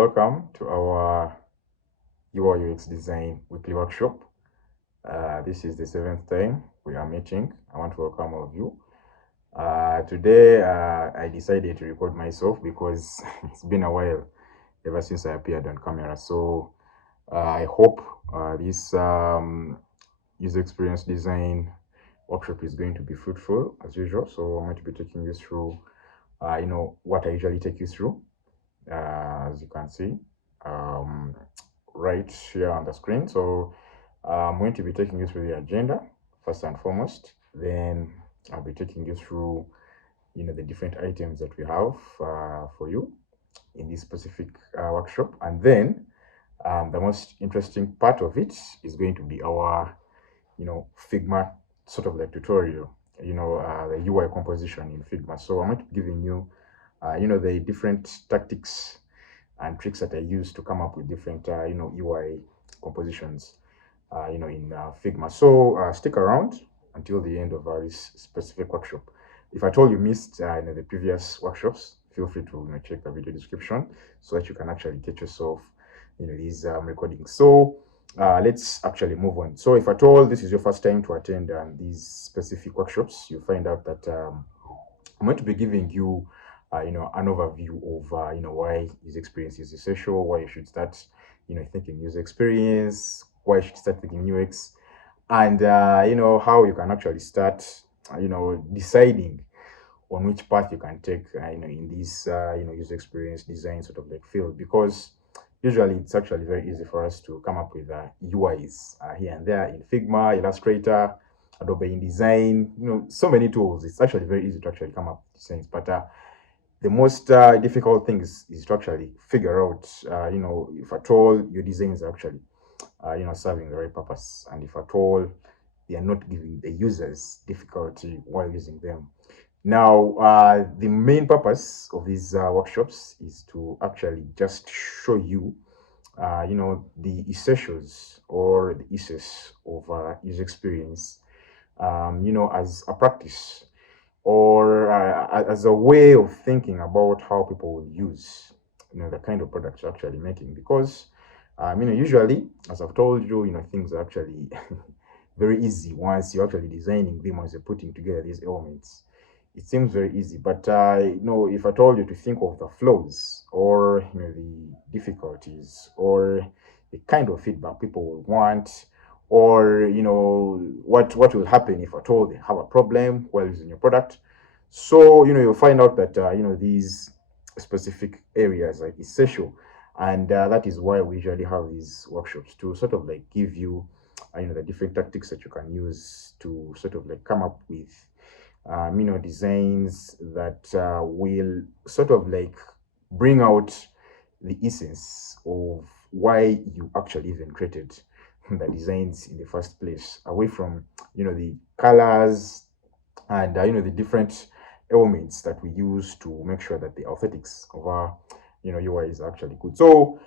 Welcome to our UI UX design weekly workshop. This is the seventh time we are meeting. I want to welcome all of you. Today, I decided to record myself because it's been a while ever since I appeared on camera. So I hope this user experience design workshop is going to be fruitful as usual. So I'm going to be taking you through, what I usually take you through. As you can see right here on the screen. So I'm going to be taking you through the agenda first and foremost. Then I'll be taking you through the different items that we have for you in this specific workshop. And then the most interesting part of it is going to be our Figma sort of like tutorial, the UI composition in Figma. So I'm going to be giving you the different tactics and tricks that I use to come up with different UI compositions in Figma. So stick around until the end of this specific workshop. If at all you missed the previous workshops, feel free to check the video description so that you can actually get yourself these recordings. So let's actually move on. So if at all this is your first time to attend these specific workshops, you find out that I'm going to be giving you an overview of why user experience is essential, why you should start thinking user experience, why you should start thinking UX, and how you can actually start deciding on which path you can take in this user experience design sort of like field, because usually it's actually very easy for us to come up with UIs here and there in Figma, Illustrator, Adobe InDesign, so many tools. It's actually very easy to actually come up with designs, but the most difficult thing is to actually figure out, if at all your designs are actually, serving the right purpose, and if at all they are not giving the users difficulty while using them. Now, the main purpose of these workshops is to actually just show you, the essentials or the issues of user experience, as a practice or as a way of thinking about how people will use, the kind of products you're actually making. Because, usually, as I've told you, things are actually very easy once you're actually designing them, once you're putting together these elements. It seems very easy, but if I told you to think of the flaws or the difficulties or the kind of feedback people will want, or what will happen if at all they have a problem while using your product. So you'll find out that these specific areas are essential, and that is why we usually have these workshops to sort of like give you the different tactics that you can use to sort of like come up with designs that will sort of like bring out the essence of why you actually even created the designs in the first place, away from the colors and the different elements that we use to make sure that the aesthetics of our UI is actually good. So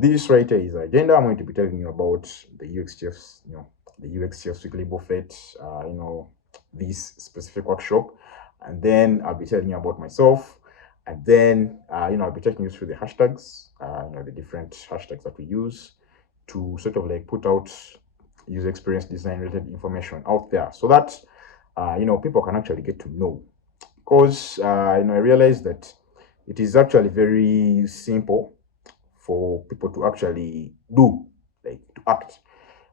this right here is the agenda. I'm going to be telling you about the UX Chiefs, the UX Chiefs weekly buffet, this specific workshop, and then I'll be telling you about myself, and then I'll be taking you through the hashtags, the different hashtags that we use to sort of like put out user experience design related information out there, so that people can actually get to know. Because I realize that it is actually very simple for people to actually do, like to act,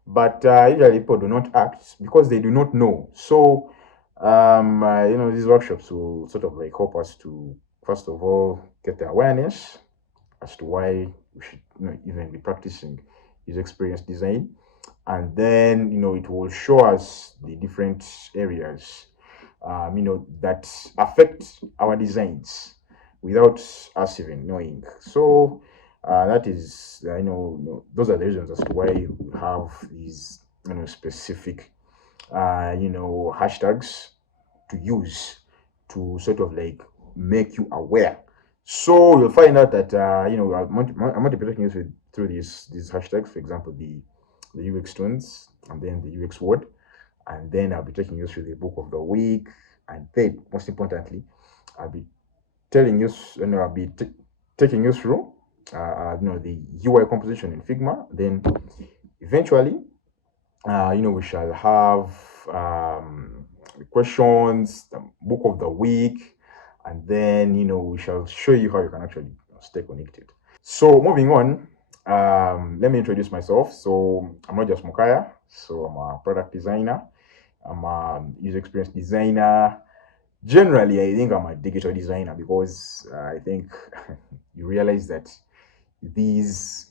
but usually people do not act because they do not know. So these workshops will sort of like help us to first of all get the awareness as to why we should even be practicing user experience design, and then it will show us the different areas that affect our designs without us even knowing. So that is those are the reasons as to why we have these specific hashtags to use to sort of like make you aware. So you'll find out that I'm going to be taking you through these hashtags. For example, the UX twins, and then the UX word, and then I'll be taking you through the book of the week, and then most importantly, I'll be telling you, and I'll be taking you through the UI composition in Figma. Then eventually, we shall have the questions, the book of the week, and then we shall show you how you can actually stay connected. So moving on, let me introduce myself. So I'm Rogers Mukaaya. So I'm a product designer. I'm a user experience designer. Generally, I think I'm a digital designer because I think you realize that these,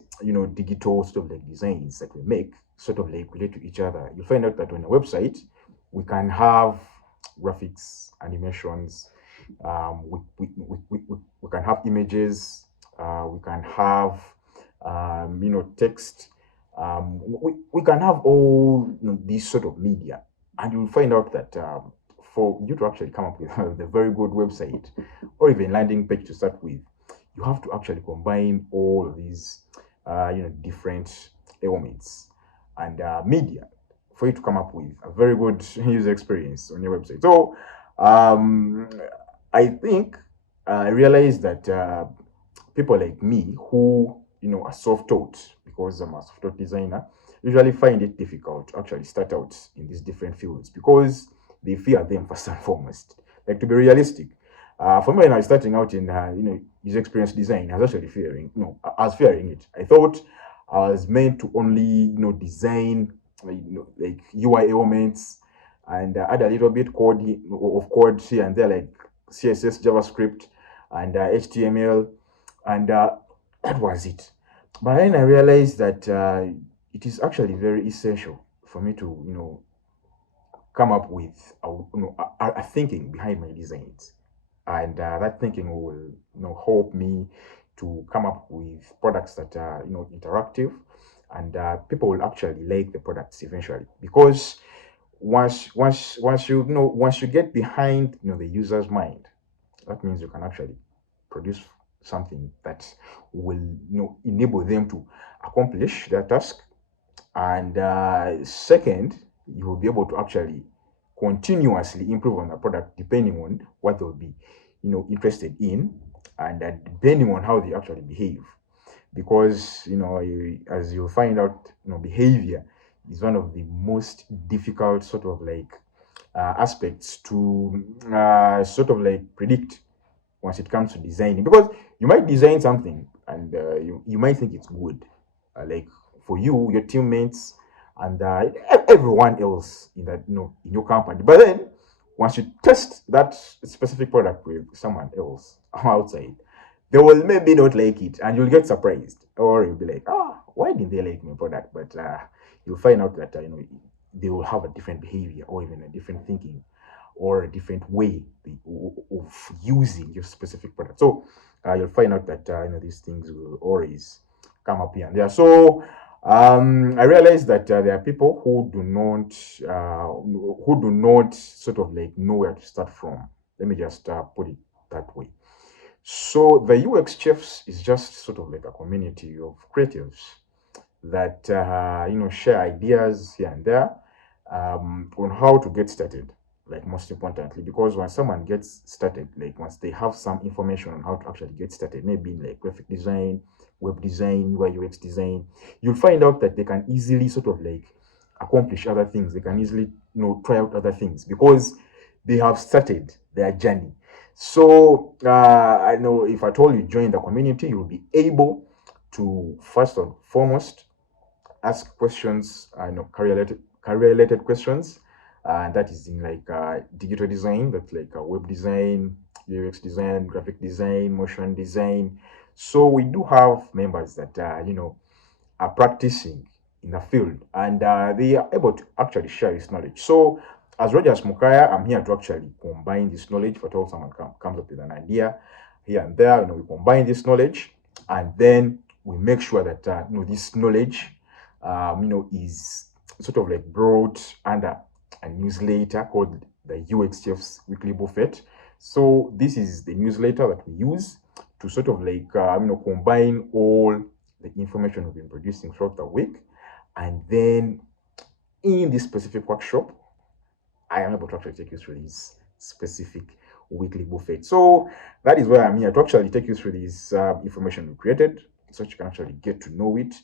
digital sort of like designs that we make sort of like relate to each other. You'll find out that on a website, we can have graphics, animations, we can have images, we can have, text, we can have all these sort of media. And you'll find out that for you to actually come up with a very good website or even landing page to start with, you have to actually combine all of these, different elements and media for you to come up with a very good user experience on your website. So, I think I realized that people like me who, are self-taught, because I'm a self-taught designer, usually find it difficult to actually start out in these different fields because they fear them first and foremost. Like, to be realistic, for me, when I was starting out in, user experience design, I was actually fearing, I was fearing it. I thought I was meant to only, design, like UI elements and add a little bit of code here and there, like CSS, JavaScript, and HTML, and that was it. But then I realized that it is actually very essential for me to, come up with a thinking behind my designs, and that thinking will help me to come up with products that are interactive, and people will actually like the products eventually, because once you get behind the user's mind, that means you can actually produce something that will enable them to accomplish their task. And second, you will be able to actually continuously improve on the product depending on what they'll be interested in, and depending on how they actually behave. Because as you'll find out, behavior is one of the most difficult sort of like aspects to sort of like predict once it comes to designing, because you might design something and you might think it's good, like for you, your teammates, and everyone else in that in your company. But then once you test that specific product with someone else outside, they will maybe not like it, and you'll get surprised, or you'll be like, why didn't they like my product? But you'll find out that they will have a different behavior or even a different thinking or a different way of using your specific product. So you'll find out that these things will always come up here and there. So I realized that there are people who do not sort of like know where to start from. Let me just put it that way. So the UX Chefs is just sort of like a community of creatives that share ideas here and there on how to get started. Like, most importantly, because when someone gets started, like once they have some information on how to actually get started, maybe in like graphic design, web design, UI UX design, you'll find out that they can easily sort of like accomplish other things. They can easily try out other things because they have started their journey. So I know if at all you join the community, you'll be able to first and foremost ask questions, career related questions, and that is in like digital design, that's like web design, UX design, graphic design, motion design. So we do have members that are practicing in the field, and they are able to actually share this knowledge. So as Rogers Mukaaya, I'm here to actually combine this knowledge. For all someone comes up with an idea here and there, we combine this knowledge, and then we make sure that this knowledge is sort of like brought under a newsletter called the UXF's Weekly Buffet. So this is the newsletter that we use to sort of like combine all the information we've been producing throughout the week, and then in this specific workshop, I am able to actually take you through this specific weekly buffet. So that is why I'm here, to actually take you through this information we created. so that you can actually get to know it,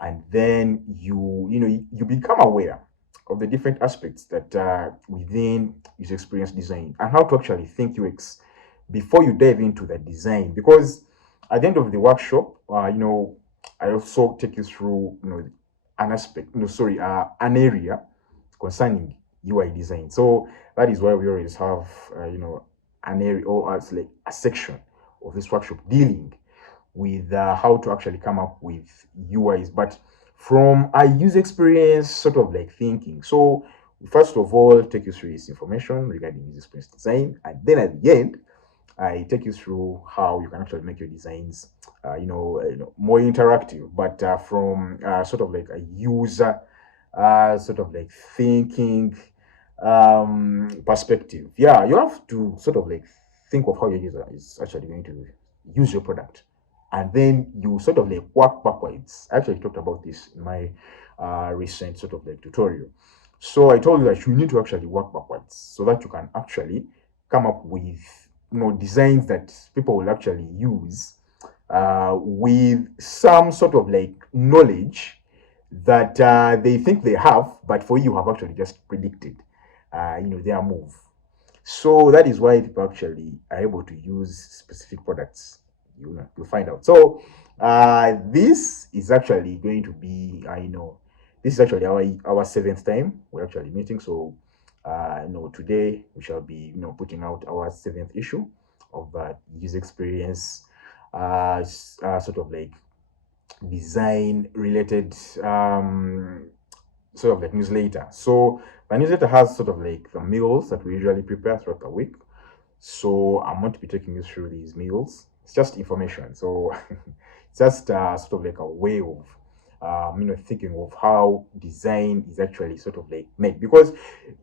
and then you become aware of the different aspects that within user experience design and how to actually think UX before you dive into the design. Because at the end of the workshop, I also take you through an aspect, an area concerning UI design. So that is why we always have an area, or as like a section of this workshop dealing with how to actually come up with UIs, but from a user experience sort of like thinking. So first of all, take you through this information regarding user experience design, and then at the end, I take you through how you can actually make your designs, more interactive, but from sort of like a user, sort of like thinking perspective. Yeah, you have to sort of like think of how your user is actually going to use your product, and then you sort of like work backwards. I actually talked about this in my recent sort of like tutorial. So I told you that you need to actually work backwards so that you can actually come up with designs that people will actually use with some sort of like knowledge that they think they have, but for you have actually just predicted their move. So that is why people actually are able to use specific products. You'll find out. So this is actually going to be, this is actually our seventh time we're actually meeting. So today we shall be putting out our seventh issue of user experience, sort of like design related sort of like newsletter. So my newsletter has sort of like the meals that we usually prepare throughout the week. So I'm going to be taking you through these meals. It's just information. So it's just sort of like a way of thinking of how design is actually sort of like made, because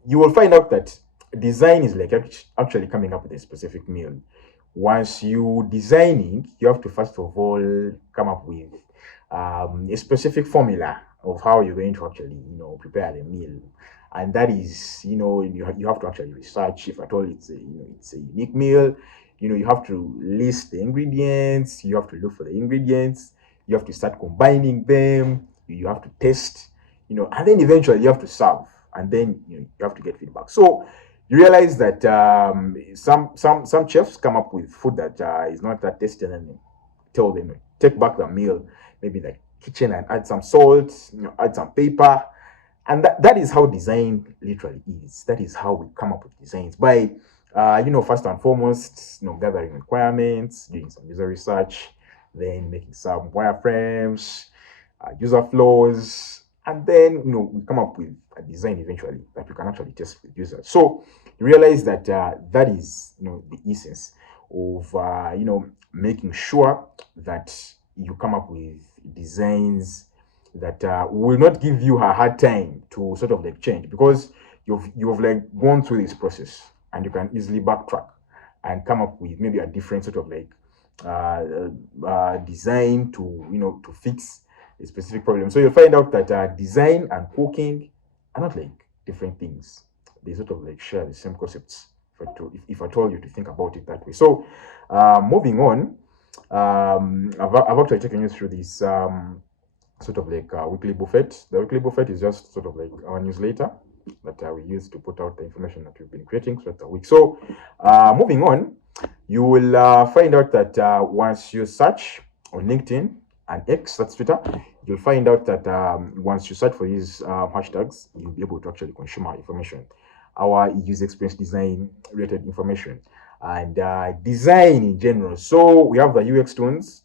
you will find out that design is like actually coming up with a specific meal. Once you designing, you have to first of all come up with a specific formula of how you're going to actually prepare the meal, and that is you have to actually research if at all it's a unique meal. You have to list the ingredients, you have to look for the ingredients, you have to start combining them, you have to test, and then eventually you have to serve, and then you have to get feedback. So you realize that some chefs come up with food that is not that tasty, and then tell them take back the meal, maybe the kitchen, and add some salt, add some pepper. And that is how design literally is. That is how we come up with designs by first and foremost gathering requirements, doing some user research, then making some wireframes, user flows, and then we come up with a design eventually that we can actually test with users. So you realize that that is the essence of making sure that you come up with designs that will not give you a hard time to sort of like change, because you've like gone through this process, and you can easily backtrack and come up with maybe a different sort of like design to fix a specific problem. So you'll find out that design and cooking are not like different things. They sort of like share the same concepts, if I told you to think about it that way. So moving on, I've actually taken you through this sort of like weekly buffet. The weekly buffet is just sort of like our newsletter that we use to put out the information that we've been creating throughout the week. So moving on, you will find out that once you search on LinkedIn and X, that's Twitter, you'll find out that once you search for these hashtags, you'll be able to actually consume our information, our user experience design related information, and design in general. So we have the UX tunes,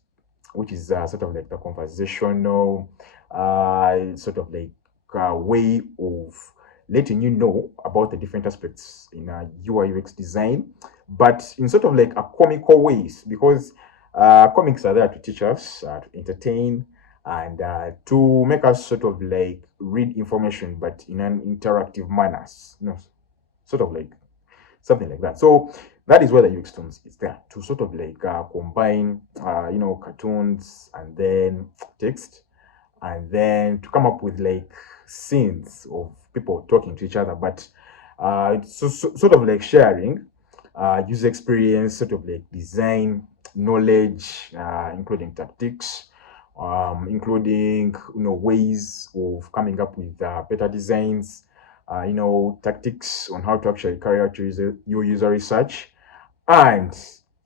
which is sort of like the conversational sort of like way of letting you know about the different aspects in UI UX design, but in sort of like a comical ways, because comics are there to teach us, to entertain, and to make us sort of like read information, but in an interactive manner, sort of like something like that. So that is where the UX Tunes is there to sort of like combine, cartoons and then text, and then to come up with like scenes of people talking to each other, but it's sort of like sharing user experience, sort of like design knowledge, including tactics, including ways of coming up with better designs, tactics on how to actually carry out your user research, and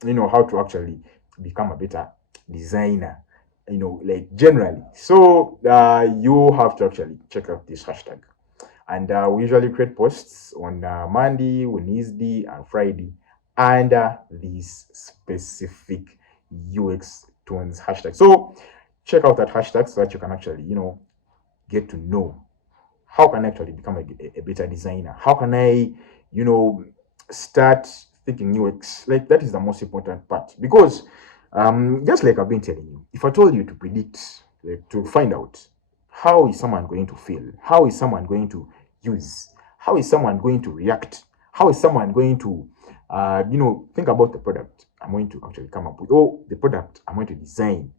how to actually become a better designer, like generally. So you have to actually check out this hashtag. And we usually create posts on Monday, Wednesday, and Friday under these specific UX tones hashtag. So check out that hashtag so that you can actually, get to know how can I actually become a better designer? How can I, you know, start thinking UX? Like that is the most important part because just like I've been telling you, if I told you to predict, like to find out how is someone going to feel, how is someone going to use, how is someone going to react, how is someone going to, think about the product I'm going to actually come up with, or the product I'm going to design,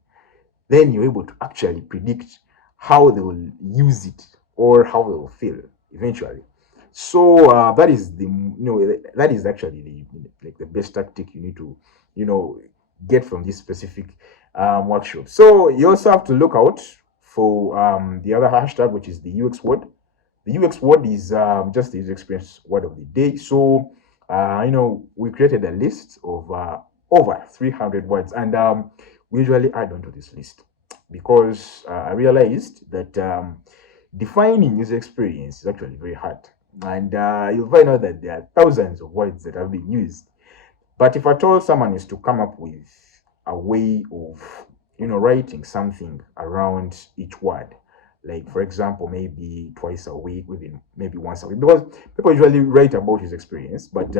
then you're able to actually predict how they will use it or how they will feel eventually. So that is that is actually the best tactic you need to you know get from this specific workshop. So you also have to look out for the other hashtag, which is the UX word. The UX word is just the user experience word of the day. So we created a list of over 300 words, and we usually add on to this list because I realized that defining user experience is actually very hard, and you'll find out that there are thousands of words that have been used. But if I told someone is to come up with a way of, writing something around each word, like for example, maybe twice a week, even maybe once a week, because people usually write about his experience, but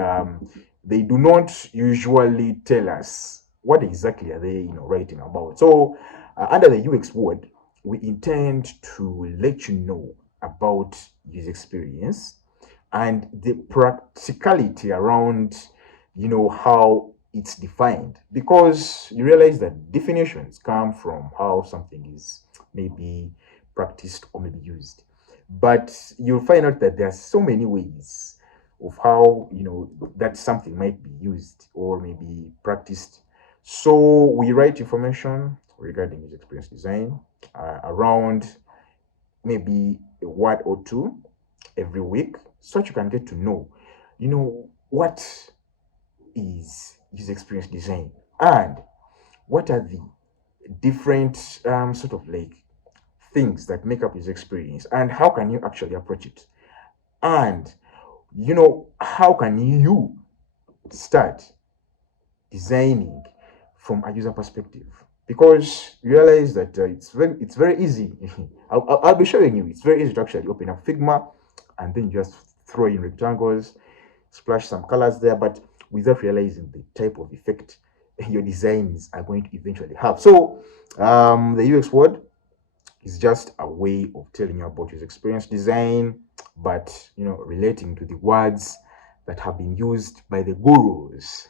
they do not usually tell us what exactly are they, writing about. So under the UX word, we intend to let you know about his experience and the practicality around how it's defined, because you realize that definitions come from how something is maybe practiced or maybe used, but you'll find out that there are so many ways of how that something might be used or maybe practiced. So we write information regarding user experience design around maybe a word or two every week, so that you can get to know what is user experience design and what are the different sort of like things that make up user experience and how can you actually approach it, and how can you start designing from a user perspective, because you realize that it's very easy. I'll be showing you, it's very easy to actually open up Figma and then just throw in rectangles, splash some colors there, but without realizing the type of effect your designs are going to eventually have. So the UX word is just a way of telling you about your experience design, but relating to the words that have been used by the gurus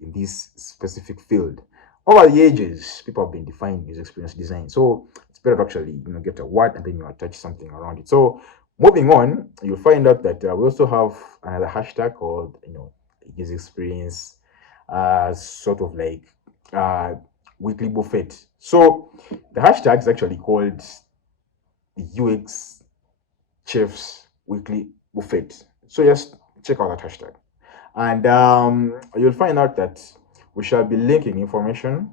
in this specific field. Over the ages, people have been defining user experience design. So it's better to actually get a word and then you attach something around it. So moving on, you'll find out that we also have another hashtag called user experience, sort of like uh, weekly buffet. So the hashtag is actually called the UX Chef's Weekly Buffet. So just check out that hashtag. And you'll find out that we shall be linking information,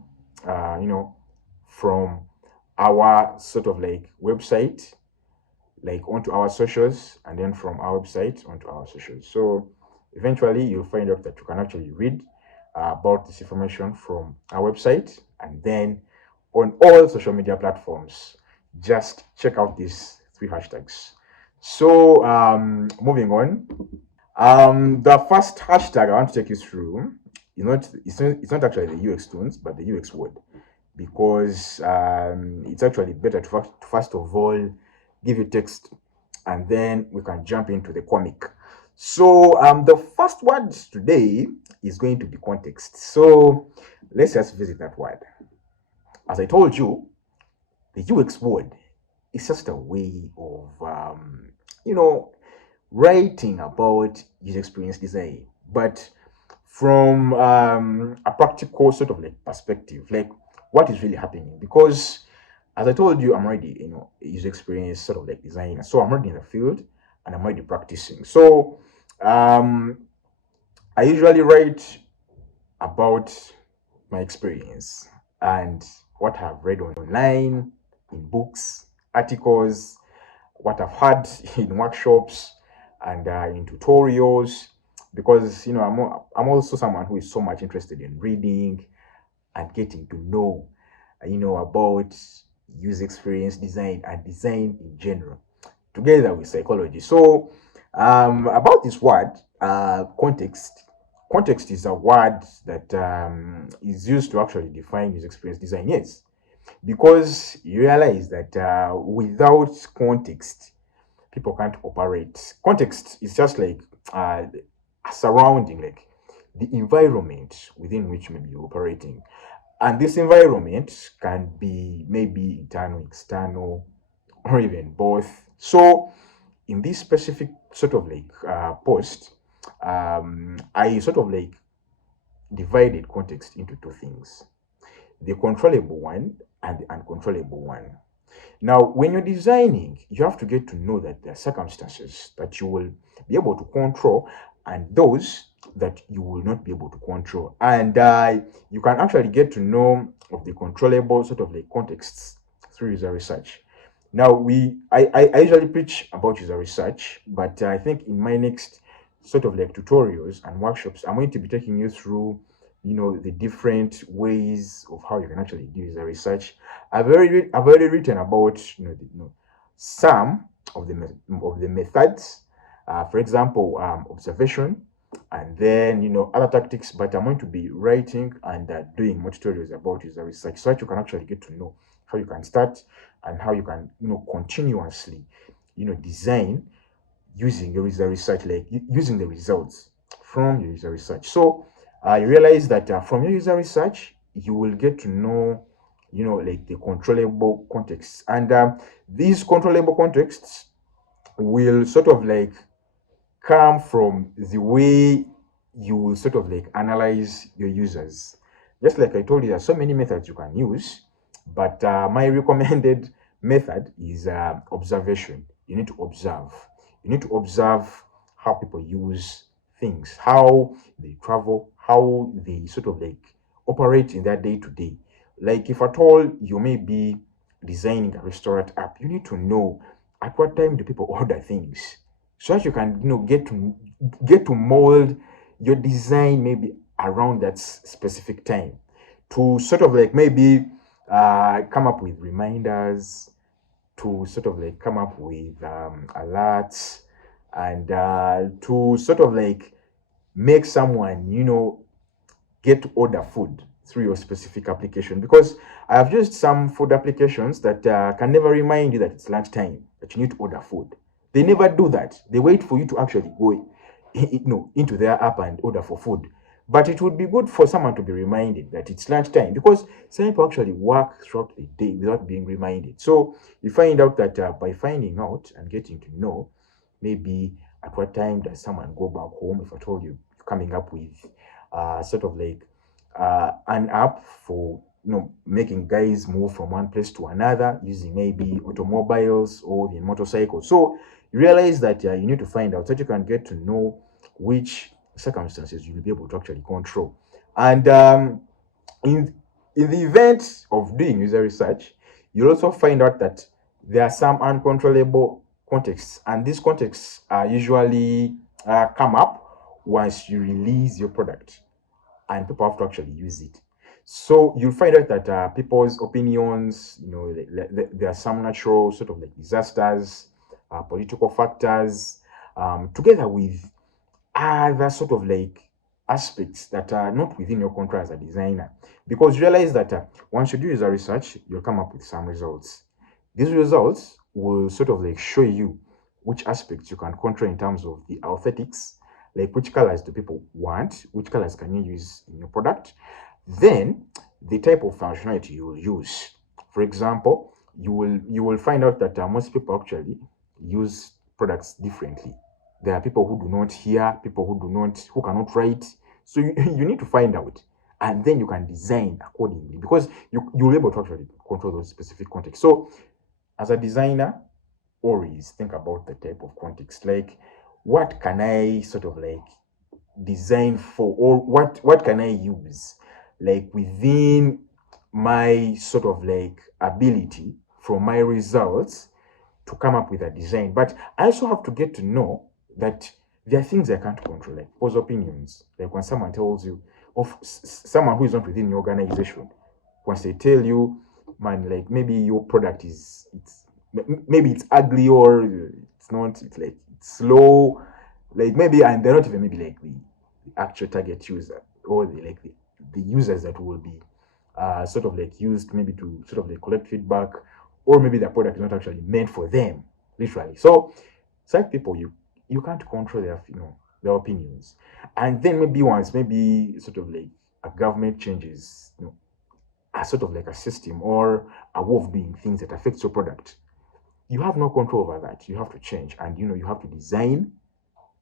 from our sort of like website, like onto our socials, and then from our website onto our socials. So eventually you'll find out that you can actually read about this information from our website, and then on all social media platforms, just check out these three hashtags. So moving on, the first hashtag I want to take you through, it's not actually the UX tunes, but the UX word, because it's actually better to first of all give you text, and then we can jump into the comic. So the first word today is going to be context. So let's just visit that word. As I told you, the UX word is just a way of you know writing about user experience design, but from a practical sort of like perspective, like what is really happening. Because As I told you, I'm already, user experience sort of like designer. So I'm already in the field and I'm already practicing. So um, I usually write about my experience and what I've read online, in books, articles, what I've had in workshops and in tutorials. Because I'm also someone who is so much interested in reading and getting to know, about user experience design and design in general, together with psychology. So, about this word, context. Context is a word that is used to actually define user experience design. Yes, because you realize that without context, people can't operate. Context is just like a surrounding, like the environment within which maybe you're operating. And this environment can be maybe internal, external, or even both. So, in this specific sort of like post, I sort of like divided context into two things: the controllable one and the uncontrollable one. Now, when you're designing, you have to get to know that there are circumstances that you will be able to control and those that you will not be able to control. And you can actually get to know of the controllable sort of like contexts through user research. Now, I usually preach about user research, but I think in my next sort of like tutorials and workshops, I'm going to be taking you through, the different ways of how you can actually do user research. I've already written about some of the methods, for example, observation, and then other tactics. But I'm going to be writing and doing more tutorials about user research, so that you can actually get to know how you can start and how you can continuously design using your user research, like using the results from your user research. So you realize that from your user research, you will get to know, like the controllable contexts. And these controllable contexts will sort of like come from the way you will sort of like analyze your users. Just like I told you, there are so many methods you can use, but my recommended method is observation. You need to observe. You need to observe how people use things, how they travel, how they sort of like operate in their day to day. Like if at all you may be designing a restaurant app, you need to know at what time do people order things, so that you can get to mold your design maybe around that specific time, to sort of like maybe come up with reminders, to sort of like come up with alerts, and to sort of like make someone get to order food through your specific application. Because I have used some food applications that can never remind you that it's lunchtime, that you need to order food. They never do that. They wait for you to actually go into their app and order for food. But it would be good for someone to be reminded that it's lunchtime, because some people actually work throughout the day without being reminded. So you find out that by finding out and getting to know, maybe at what time does someone go back home, if I told you, coming up with sort of like an app for making guys move from one place to another using maybe automobiles or even motorcycles. So you realize that you need to find out, so that you can get to know which circumstances you'll be able to actually control. And in in the event of doing user research, you'll also find out that there are some uncontrollable contexts, and these contexts are usually come up once you release your product and people have to actually use it. So you'll find out that people's opinions, there are some natural sort of like disasters, political factors, together with other sort of like aspects that are not within your control as a designer. Because realize that once you do user research, you'll come up with some results. These results will sort of like show you which aspects you can control in terms of the aesthetics, like which colors do people want, which colors can you use in your product, then the type of functionality you will use. For example, you will find out that most people actually use products differently. There are people who do not hear, people who cannot write. So you, you need to find out and then you can design accordingly, because you'll be able to actually control those specific contexts. So as a designer, always think about the type of context, like what can I sort of like design for, or what can I use like within my sort of like ability from my results to come up with a design. But I also have to get to know that there are things I can't control, like people's opinions. Like when someone tells you, of someone who is not within your organization, once they tell you, man, like maybe your product maybe it's ugly, or it's not, it's like it's slow, like maybe, and they're not even maybe like the actual target user, or the users that will be sort of like used maybe to sort of like collect feedback, or maybe the product is not actually meant for them, literally. So such people, you can't control their their opinions. And then maybe once maybe sort of like a government changes a sort of like a system or a way of doing things that affects your product, you have no control over that. You have to change, and you have to design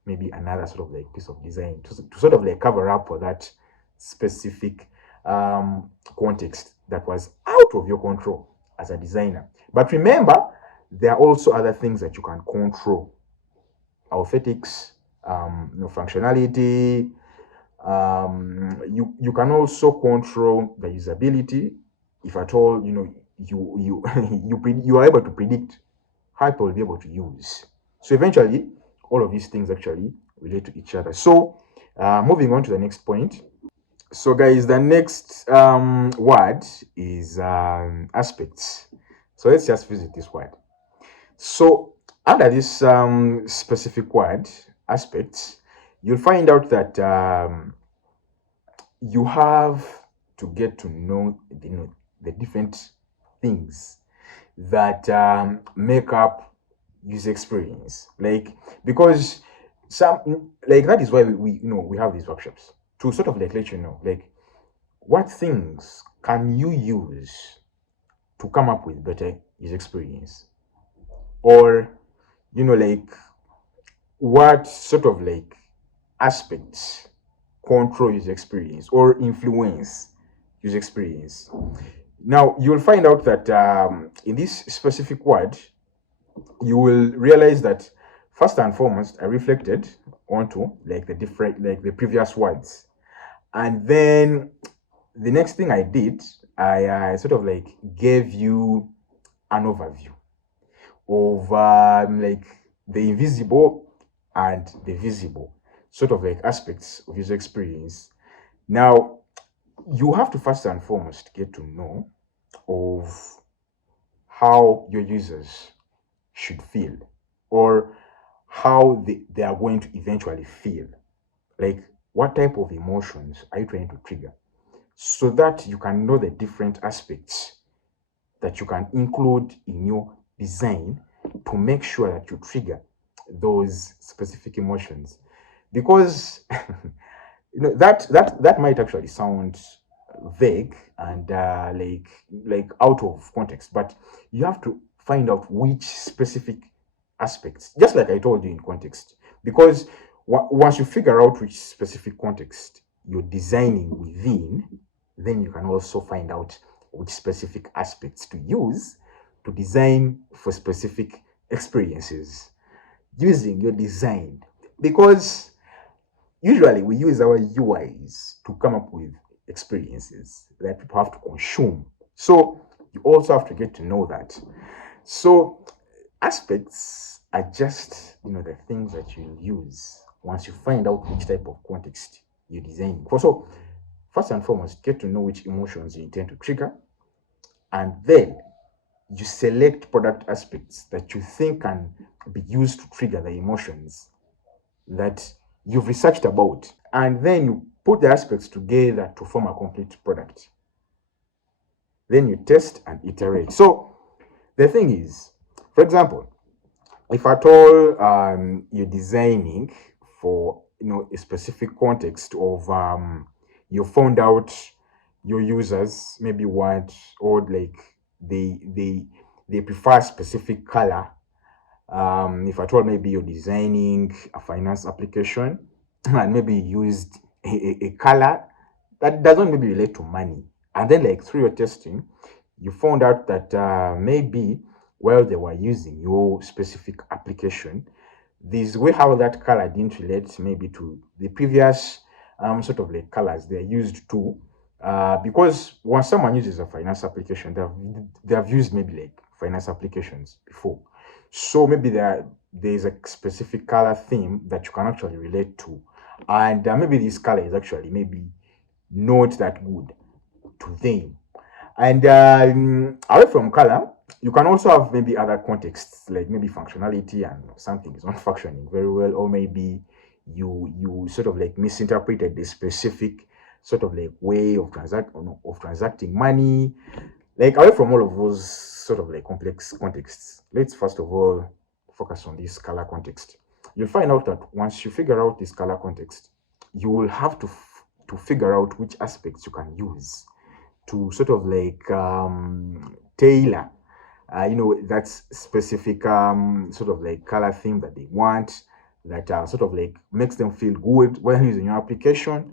maybe another sort of like piece of design to sort of like cover up for that specific context that was out of your control as a designer. But remember, there are also other things that you can control: aesthetics, functionality. You can also control the usability, if at all you you are able to predict how people will be able to use. So eventually, all of these things actually relate to each other. So moving on to the next point. So guys, the next word is aspects. So let's just visit this word. So under this specific word, aspects, you'll find out that you have to get to know the different things that make up user experience. Like, because some, like, that is why we have these workshops to sort of like let you know, like, what things can you use to come up with better user experience, or like what sort of like aspects control user experience or influence user experience. Now you'll find out that in this specific word, you will realize that first and foremost I reflected onto like the previous words, and then the next thing I did, I sort of like gave you an overview of like the invisible and the visible sort of like aspects of user experience. Now you have to first and foremost get to know of how your users should feel, or how they are going to eventually feel. Like, what type of emotions are you trying to trigger, so that you can know the different aspects that you can include in your design to make sure that you trigger those specific emotions. Because that might actually sound vague and like out of context, but you have to find out which specific aspects, just like I told you in context, because once you figure out which specific context you're designing within, then you can also find out which specific aspects to use to design for specific experiences using your design. Because usually we use our UIs to come up with experiences that people have to consume. So you also have to get to know that. So aspects are just the things that you use once you find out which type of context you're designing for. So first and foremost, get to know which emotions you intend to trigger, and then you select product aspects that you think can be used to trigger the emotions that you've researched about, and then you put the aspects together to form a complete product. Then you test and iterate. So the thing is, for example, if at all you're designing for a specific context of you found out your users maybe want, or like they prefer a specific color. If at all maybe you're designing a finance application and maybe you used a color that doesn't maybe relate to money. And then like through your testing, you found out that maybe while they were using your specific application, this way how that color didn't relate maybe to the previous sort of like colors they're used to. Because when someone uses a finance application, they have used maybe like finance applications before. So maybe there's a specific color theme that you can actually relate to. And maybe this color is actually maybe not that good to them. And away from color, you can also have maybe other contexts, like maybe functionality and something is not functioning very well, or maybe you sort of like misinterpreted the specific sort of like way of transacting money. Like away from all of those sort of like complex contexts, let's first of all focus on this color context. You'll find out that once you figure out this color context, you will have to figure out which aspects you can use to sort of like tailor that specific sort of like color theme that they want, that sort of like makes them feel good while using your application.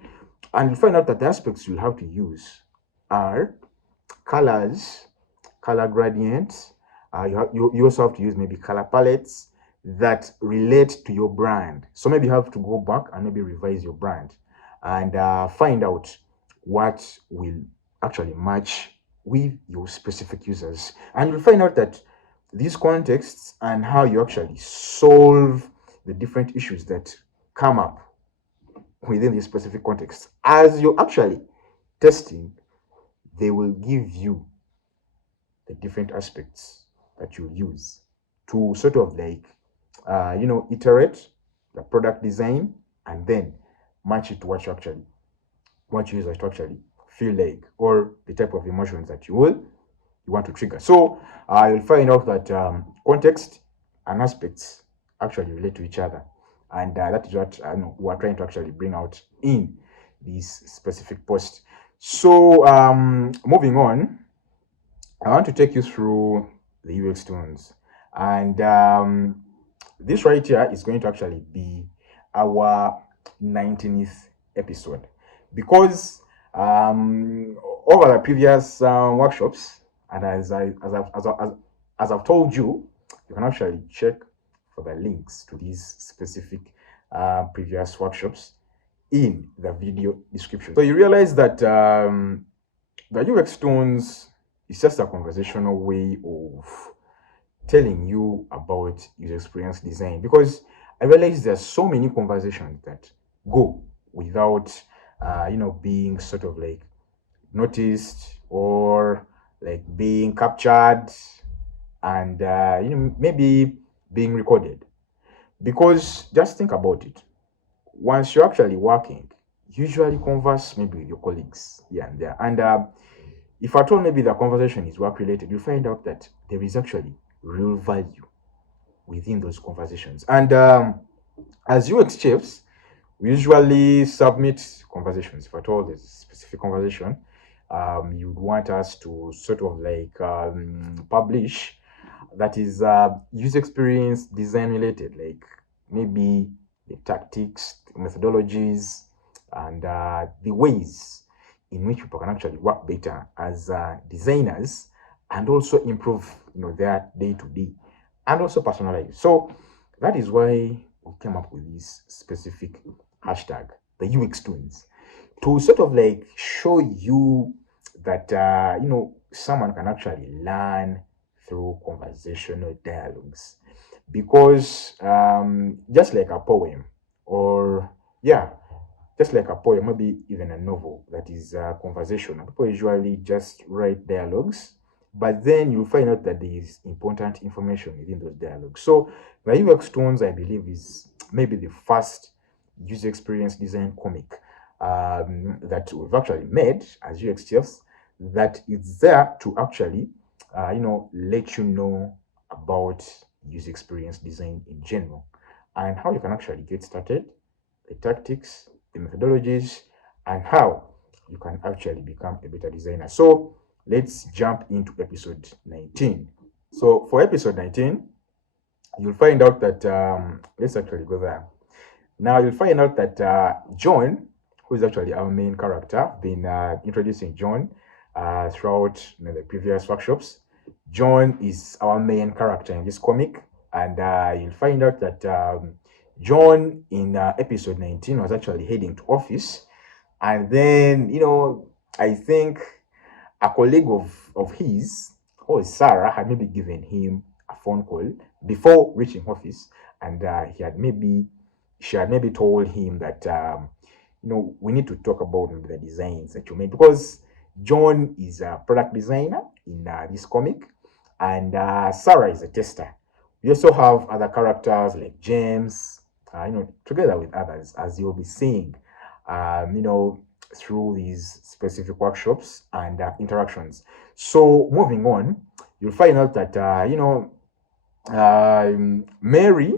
And you find out that the aspects you'll have to use are colors, color gradients. You also have to use maybe color palettes that relate to your brand. So maybe you have to go back and maybe revise your brand and find out what will actually match with your specific users. And you'll find out that these contexts and how you actually solve the different issues that come up within this specific context, as you're actually testing, they will give you the different aspects that you use to sort of like iterate the product design and then match it to what users actually feel like, or the type of emotions that you want to trigger. So you'll find out that context and aspects actually relate to each other, and that is what we're trying to actually bring out in this specific post. So moving on, I want to take you through the UX tunes, and this right here is going to actually be our 19th episode, because over the previous workshops, and as I've told you, you can actually check for the links to these specific previous workshops in the video description. So you realize that the UX tones is just a conversational way of telling you about user experience design, because I realize there's so many conversations that go without being sort of like noticed or like being captured and maybe being recorded. Because just think about it, once you're actually working, you usually converse maybe with your colleagues here and there, and if at all maybe the conversation is work related, you find out that there is actually real value within those conversations. And as UX chiefs, we usually submit conversations. If at all there's a specific conversation you'd want us to sort of like publish, that is user experience design related, like maybe the tactics, the methodologies, and the ways in which people can actually work better as designers, and also improve their day to day, and also personalize. So that is why we came up with this specific hashtag, the UX twins, to sort of like show you that someone can actually learn through conversational dialogues. Because just like a poem, or yeah, just like a poem, maybe even a novel that is conversational, people usually just write dialogues, but then you find out that there is important information within those dialogues. So the UX tones, I believe, is maybe the first user experience design comic that we've actually made as UX chefs, that is there to actually let you know about user experience design in general, and how you can actually get started, the tactics, the methodologies, and how you can actually become a better designer. So let's jump into episode 19. So for episode 19, you'll find out that let's actually go there. Now you'll find out that John who is actually our main character. Been introducing John throughout the previous workshops. John is our main character in this comic, and you'll find out that John in episode 19 was actually heading to office, and then I think a colleague of his, who is Sarah, had maybe given him a phone call before reaching office, and she had maybe told him that we need to talk about maybe the designs that you made, because John is a product designer in this comic, and Sarah is a tester. We also have other characters like James, together with others, as you'll be seeing, through these specific workshops and interactions. So moving on, you'll find out that Mary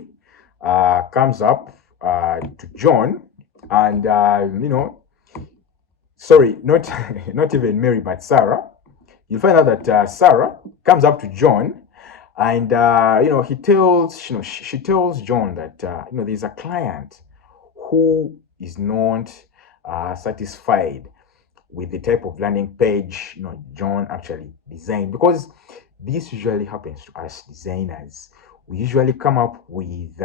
comes up to John, and sorry, not not even Mary, but Sarah. You'll find out that Sarah comes up to John, and he tells she tells John that there's a client who is not satisfied with the type of landing page John actually designed, because this usually happens to us designers. We usually come up with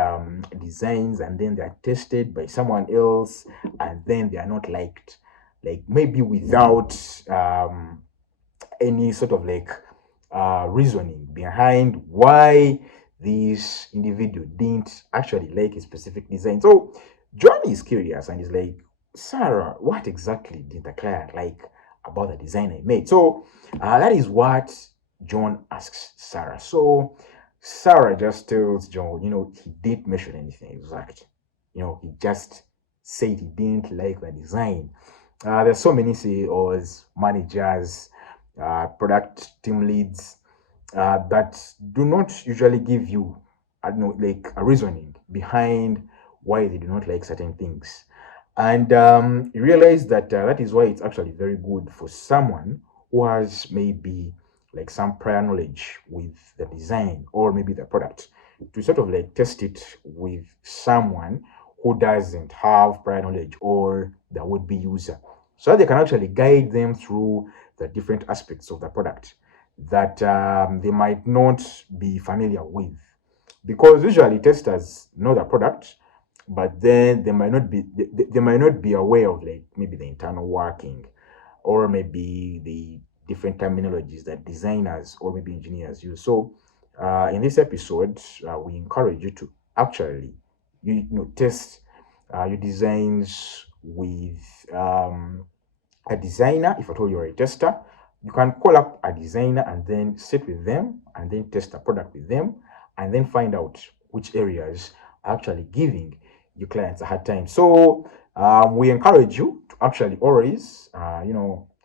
designs, and then they're tested by someone else, and then they are not liked, like maybe without any sort of like reasoning behind why this individual didn't actually like a specific design. So John is curious and he's like, Sarah, what exactly did the client like about the design I made? So that is what John asks Sarah. So Sarah just tells John, he didn't mention anything exact. He just said he didn't like the design. There's so many CEOs, managers, product team leads that do not usually give you, I don't know, like a reasoning behind why they do not like certain things. And you realize that that is why it's actually very good for someone who has maybe like some prior knowledge with the design or maybe the product, to sort of like test it with someone who doesn't have prior knowledge or the would-be user, so that they can actually guide them through the different aspects of the product that they might not be familiar with. Because usually testers know the product, but then they might not be aware of like maybe the internal working, or maybe the different terminologies that designers or maybe engineers use. So in this episode, we encourage you to actually test your designs with a designer. If at all you're a tester, you can call up a designer and then sit with them and then test the product with them, and then find out which areas are actually giving your clients a hard time. So we encourage you to actually always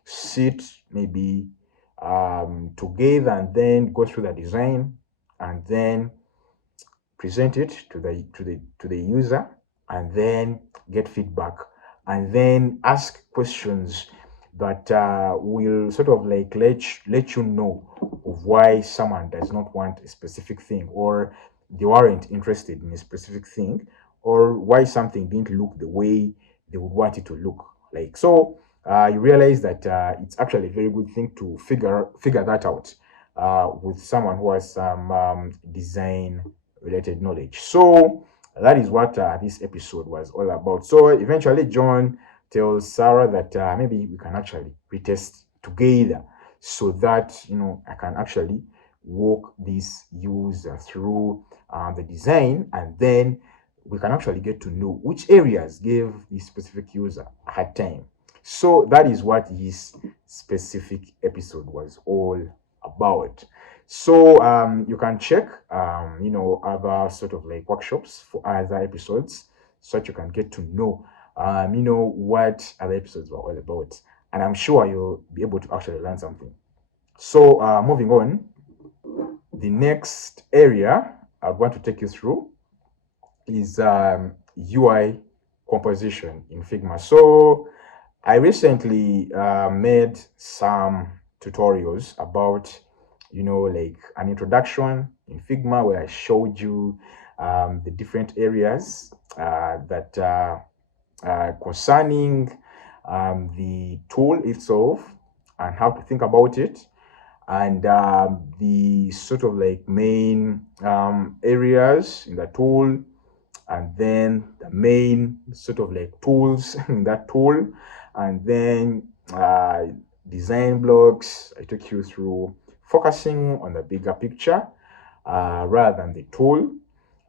sit maybe together and then go through the design, and then present it to the user, and then get feedback, and then ask questions that will sort of like let you know of why someone does not want a specific thing, or they weren't interested in a specific thing, or why something didn't look the way they would want it to look like. So you realize that it's actually a very good thing to figure that out with someone who has some design related knowledge. So that is what this episode was all about. So eventually John tells Sarah that maybe we can actually retest together, so that I can actually walk this user through the design, and then we can actually get to know which areas gave this specific user a hard time. So that is what this specific episode was all about. So you can check other sort of like workshops for other episodes, so that you can get to know what other episodes were all about, and I'm sure you'll be able to actually learn something. So moving on, the next area I want to take you through is UI composition in Figma. So I recently made some tutorials about like an introduction in Figma, where I showed you the different areas that concerning the tool itself and how to think about it, and the sort of like main areas in the tool, and then the main sort of like tools in that tool, and then design blocks. I took you through focusing on the bigger picture rather than the tool.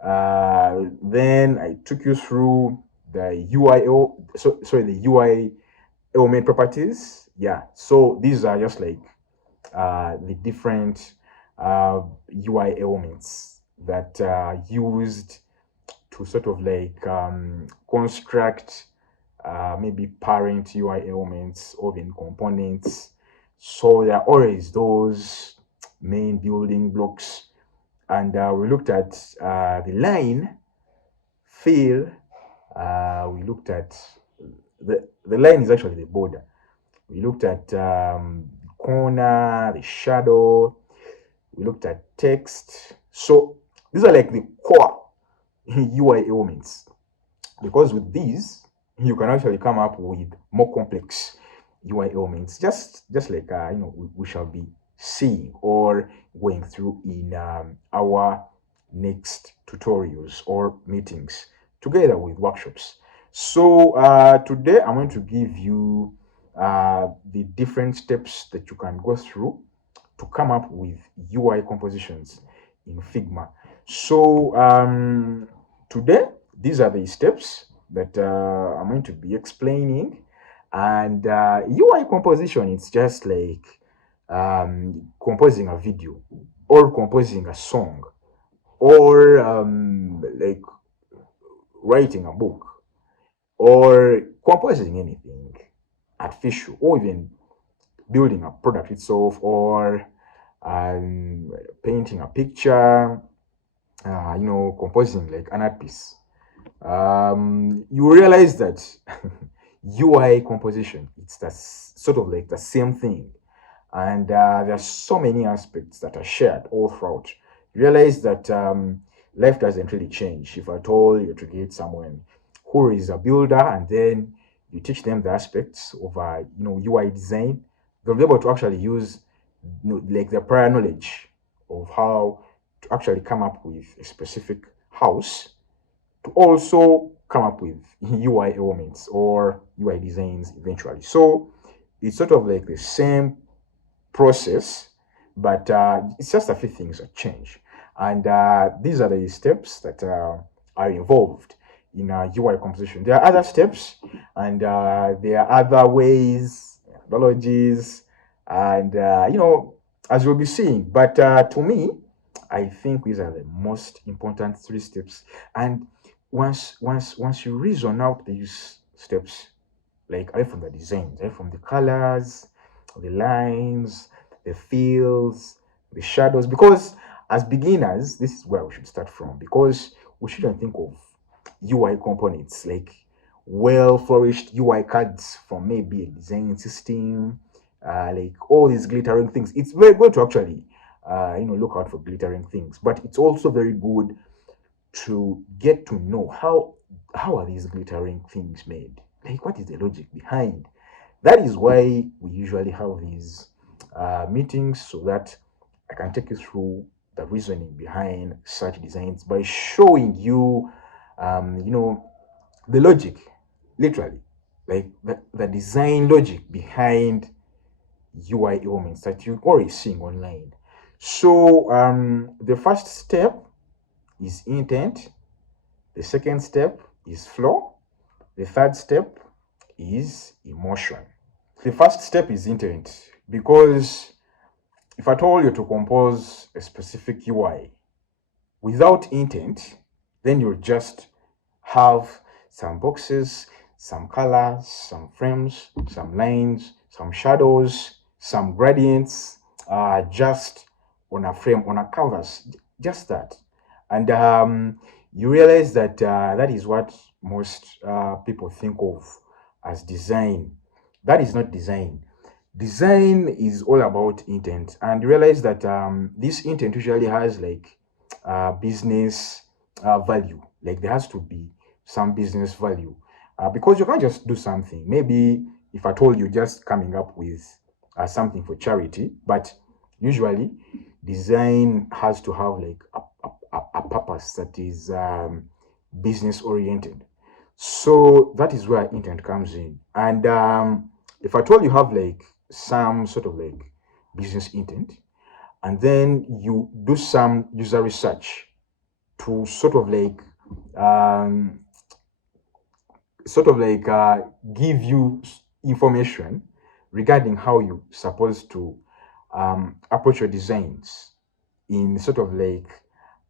Then I took you through the the UI element properties. Yeah, so these are just like the different UI elements that are used to sort of like construct maybe parent UI elements or even components. So there are always those main building blocks. And we looked at the line, fill. We looked at the line is actually the border. We looked at corner, the shadow. We looked at text. So these are like the core UI elements, because with these you can actually come up with more complex UI elements, just like we shall be seeing or going through in our next tutorials or meetings together with workshops. So today I'm going to give you the different steps that you can go through to come up with UI compositions in Figma. So today, these are the steps that I'm going to be explaining. And UI composition, it's just like composing a video or composing a song or like writing a book or composing anything artificial or even building a product itself or um, painting a picture, composing like an art piece. You realize that UI composition, it's sort of like the same thing. And there are so many aspects that are shared all throughout. You realize that life doesn't really change. If at all you're to get someone who is a builder and then you teach them the aspects of UI design, they'll be able to actually use like the prior knowledge of how to actually come up with a specific house to also come up with UI elements or UI designs eventually. So it's sort of like the same process, but it's just a few things that change. And these are the steps that are involved in UI composition. There are other steps, and there are other ways, methodologies, and as we'll be seeing. But to me, I think these are the most important three steps. And once you reason out these steps, like away from the designs, away from the colors, the lines, the fills, the shadows, because as beginners, this is where we should start from, because we shouldn't think of UI components like well flourished UI cards from maybe a design system, like all these glittering things. It's very good to actually look out for glittering things, but it's also very good to get to know how are these glittering things made, like what is the logic behind. That is why we usually have these meetings, so that I can take you through the reasoning behind such designs by showing you the logic, literally, like the design logic behind UI elements that you're already seeing online. So the first step is intent. The second step is flow. The third step is emotion. The first step is intent, because if I told you to compose a specific UI without intent, then you'll just have some boxes, some colors, some frames, some lines, some shadows, some gradients, just on a frame, on a canvas, just that. And you realize that that is what most people think of as design. That is not design. Design is all about intent, and you realize that this intent usually has like business value. Like there has to be some business value, because you can't just do something. Maybe if at all you're just coming up with something for charity, but usually design has to have like a purpose that is business oriented. So that is where intent comes in. And if at all you have like some sort of like business intent, and then you do some user research to um, give you information regarding how you supposed to approach your designs in sort of like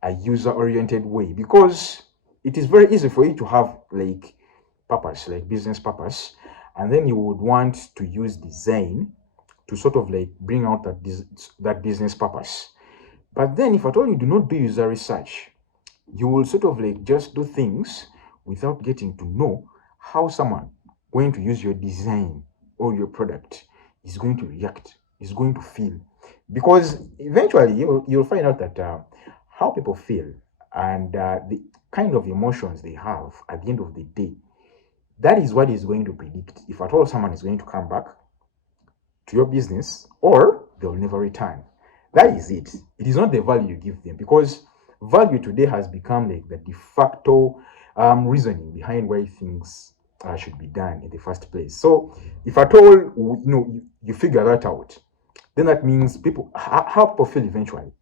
a user oriented way, because it is very easy for you to have like purpose, like business purpose, and then you would want to use design to sort of like bring out that business purpose. But then if at all you do not do user research, you will sort of like just do things without getting to know how someone going to use your design or your product is going to react, is going to feel. Because eventually you'll find out that how people feel and the kind of emotions they have at the end of the day, that is what is going to predict if at all someone is going to come back to your business or they'll never return. That is it. It is not the value you give them, because value today has become like the de facto reasoning behind why things should be done in the first place. So if at all you figure that out, then that means people, how people feel eventually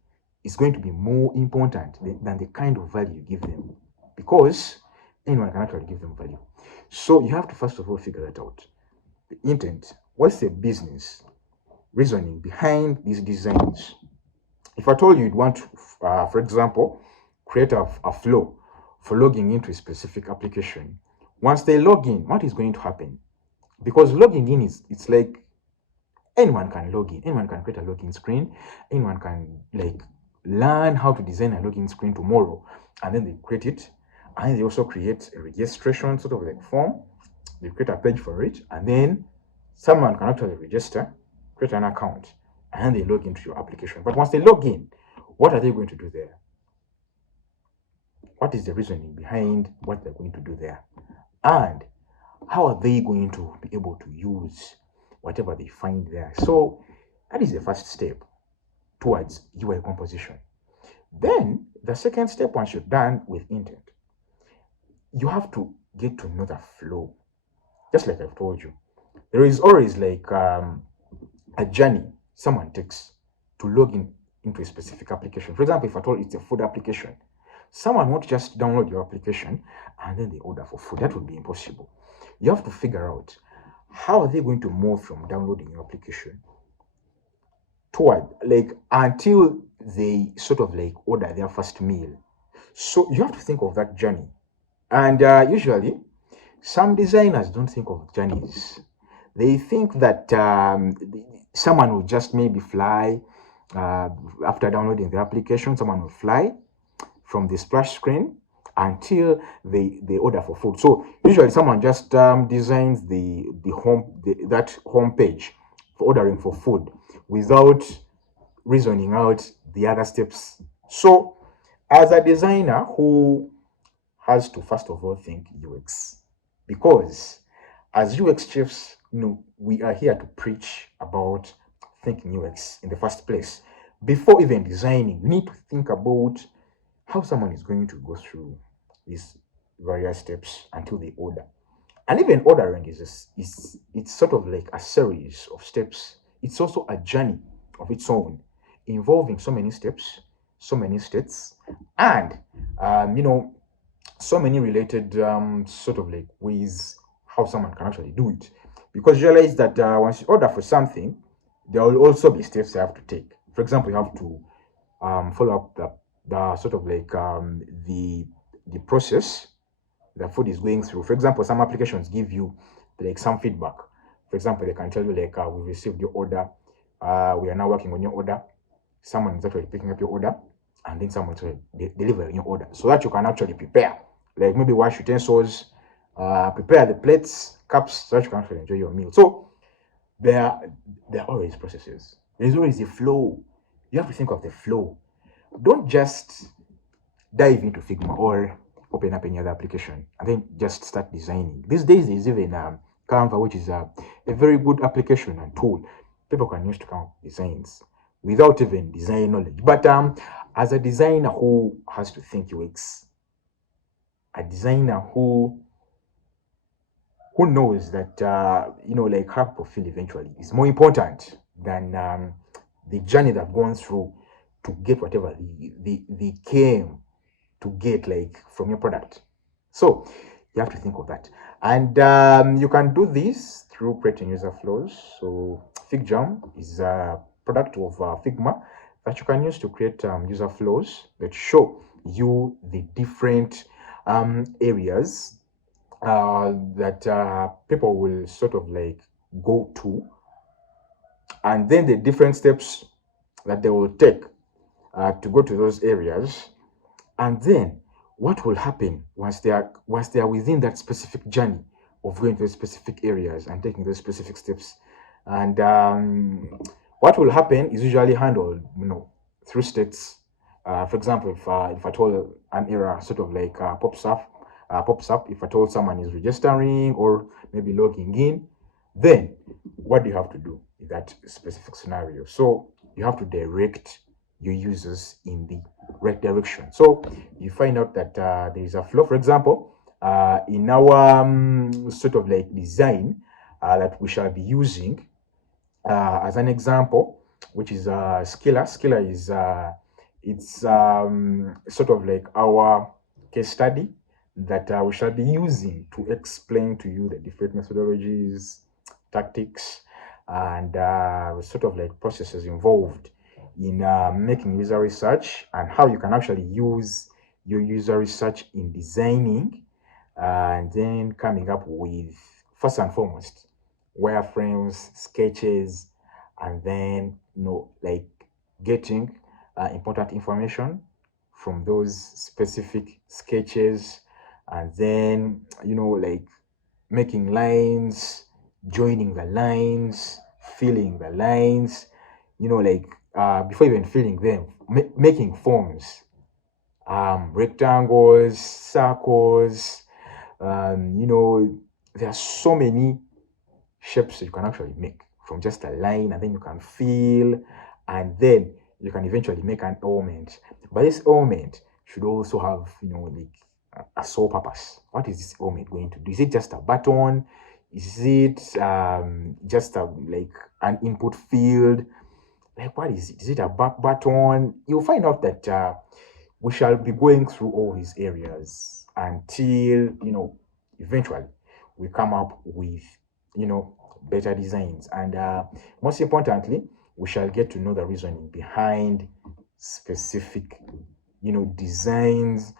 is going to be more important than the kind of value you give them, because anyone can actually give them value. So you have to first of all figure that out. The intent, what's the business reasoning behind these designs? If I told you you'd want to, for example, create a flow for logging into a specific application, once they log in, what is going to happen? Because logging in it's like anyone can log in, anyone can create a login screen, anyone can like learn how to design a login screen tomorrow, and then they create it, and they also create a registration sort of like form. They create a page for it, and then someone can actually register, create an account, and they log into your application. But once they log in, what are they going to do there? What is the reasoning behind what they're going to do there? And how are they going to be able to use whatever they find there? So that is the first step towards UI composition. Then the second step, once you're done with intent, you have to get to know the flow. Just like I've told you, there is always like a journey someone takes to log in into a specific application. For example, if at all it's a food application, someone won't just download your application and then they order for food. That would be impossible. You have to figure out how are they going to move from downloading your application toward like until they sort of like order their first meal. So you have to think of that journey. And usually some designers don't think of journeys. They think that someone will just maybe fly after downloading the application. Someone will fly from the splash screen until they order for food. So usually someone just designs that home page for ordering for food without reasoning out the other steps. So as a designer who has to first of all think UX, because as UX chiefs, we are here to preach about thinking UX in the first place. Before even designing, you need to think about how someone is going to go through these various steps until they order. And even ordering it's sort of like a series of steps. It's also a journey of its own, involving so many steps, so many states, and so many related sort of like ways how someone can actually do it. Because you realize that once you order for something, there will also be steps you have to take. For example, you have to follow up the sort of like the process the food is going through. For example, some applications give you like some feedback. For example, they can tell you like we received your order, we are now working on your order. Someone is actually picking up your order, and then someone is delivering your order, so that you can actually prepare, like maybe wash utensils, prepare the plates, cups, so that you can actually enjoy your meal. So there are always processes. There's always a flow. You have to think of the flow. Don't just dive into Figma or open up any other application and then just start designing. These days, there's even Canva, which is a very good application and tool people can use to come up with designs without even design knowledge. But as a designer who has to think UX, a designer who knows that like her profile eventually is more important than the journey they've gone through to get whatever they came to get, like, from your product. So you have to think of that, and you can do this through creating user flows. So FigJam is a product of Figma that you can use to create user flows that show you the different areas that people will sort of like go to, and then the different steps that they will take to go to those areas, and then what will happen once they are within that specific journey of going to those specific areas and taking those specific steps. And what will happen is usually handled, through states. For example, if at all an error sort of like pops up, if at all someone is registering or maybe logging in, then what do you have to do in that specific scenario? So you have to direct your users in the right direction. So you find out that there is a flow. For example, in our sort of like design that we shall be using as an example, which is Skiller. Skiller is it's sort of like our case study that we shall be using to explain to you the different methodologies, tactics, and sort of like processes involved in making user research, and how you can actually use your user research in designing and then coming up with, first and foremost, wireframes, sketches, and then like getting important information from those specific sketches, and then like making lines, joining the lines, filling the lines, like before even filling them, making forms, rectangles, circles, there are so many shapes you can actually make from just a line, and then you can fill, and then you can eventually make an element. But this element should also have, like a sole purpose. What is this element going to do? Is it just a button? Is it just like an input field? Like, what is it? Is it a back button? You'll find out that we shall be going through all these areas until eventually we come up with better designs, and most importantly, we shall get to know the reasoning behind specific designs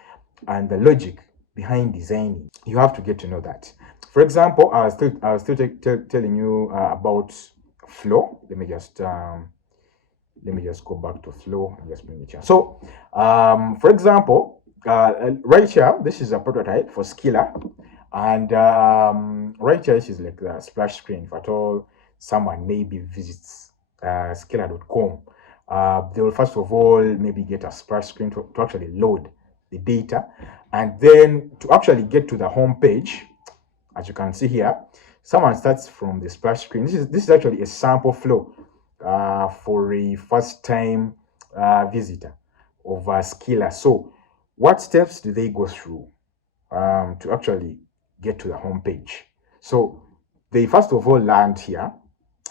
and the logic behind designing. You have to get to know that. For example, I was still telling you about flow. Let me just go back to flow and just bring it here. So for example, right here, this is a prototype for Skiller, and right here, this is like the splash screen. If at all someone maybe visits skiller.com, they will first of all maybe get a splash screen to actually load the data, and then to actually get to the home page. As you can see here, someone starts from the splash screen. This is actually a sample flow for a first-time visitor of Skiller. So what steps do they go through to actually get to the home page? So they first of all land here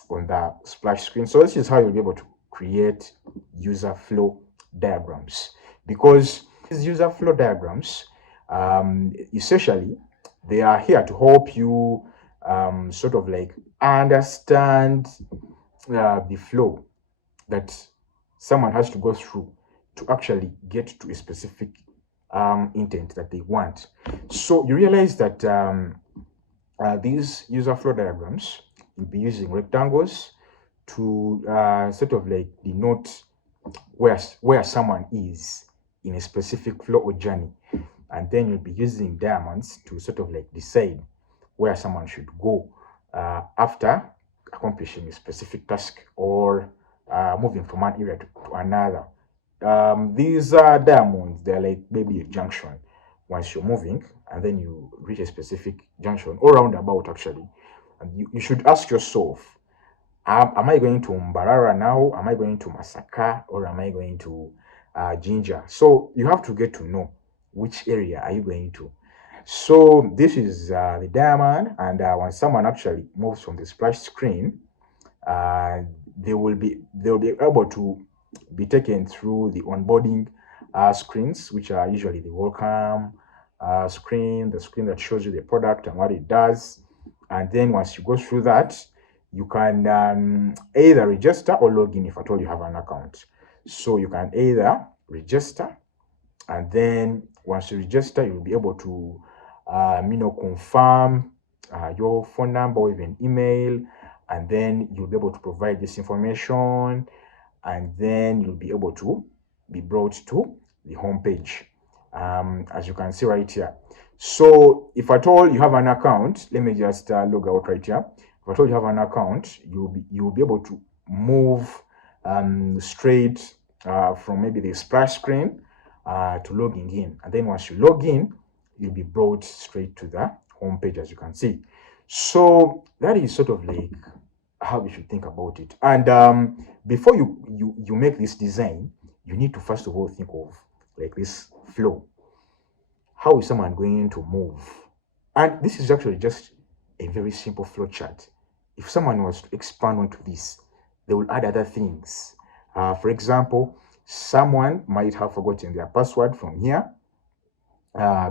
on the splash screen. So this is how you'll be able to create user flow diagrams, because these user flow diagrams, essentially, they are here to help you sort of like understand the flow that someone has to go through to actually get to a specific intent that they want. So you realize that these user flow diagrams will be using rectangles to sort of like denote where someone is in a specific flow or journey, and then you'll be using diamonds to sort of like decide where someone should go after accomplishing a specific task or moving from one area to another. These are diamonds. They're like maybe a junction. Once you're moving and then you reach a specific junction or roundabout, actually, And you should ask yourself, am I going to Mbarara now? Am I going to Masaka? Or am I going to Jinja? So you have to get to know which area are you going to. So this is the diamond, and when someone actually moves from the splash screen, uh, they will be able to be taken through the onboarding screens, which are usually the welcome screen, the screen that shows you the product and what it does. And then once you go through that, you can either register or log in if at all you have an account. So you can either register, and then once you register, you'll be able to confirm your phone number or even email, and then you'll be able to provide this information, and then you'll be able to be brought to the home page, as you can see right here. So if at all you have an account, let me just log out right here. If at all you have an account, you'll be able to move straight from maybe the splash screen to logging in, and then once you log in, you'll be brought straight to the home page, as you can see. So that is sort of like how we should think about it. And before you make this design, you need to first of all think of like this flow. How is someone going to move? And this is actually just a very simple flow chart. If someone was to expand onto this, they will add other things. For example, someone might have forgotten their password from here,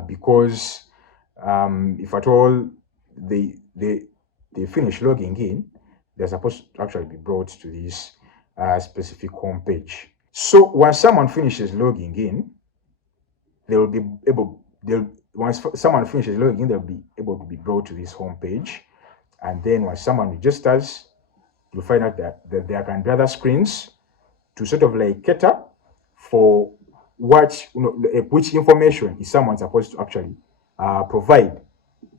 because if at all they finish logging in, they're supposed to actually be brought to this specific home page. So once someone finishes logging in, once someone finishes logging in, they'll be able to be brought to this home page. And then once someone registers, you'll find out that there can be other screens to sort of like cater for which information is someone supposed to actually provide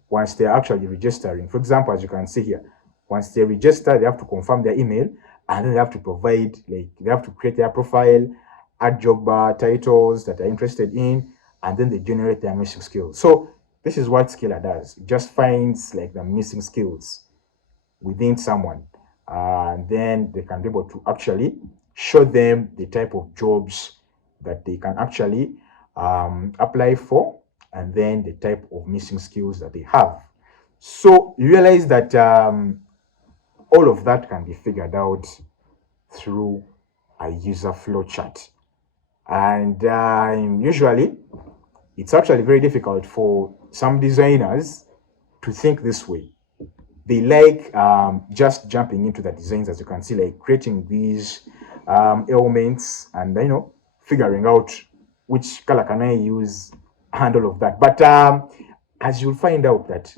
once they're actually registering. For example, as you can see here, once they register, they have to confirm their email, and then they have to provide, like, they have to create their profile, add job titles that they're interested in, and then they generate their missing skills. So this is what Skiller does. It just finds like the missing skills within someone, and then they can be able to actually show them the type of jobs that they can actually apply for, and then the type of missing skills that they have. So you realize that all of that can be figured out through a user flow chart. And usually it's actually very difficult for some designers to think this way. They like just jumping into the designs, as you can see, like creating these elements and figuring out which color can I use and all of that. But as you'll find out that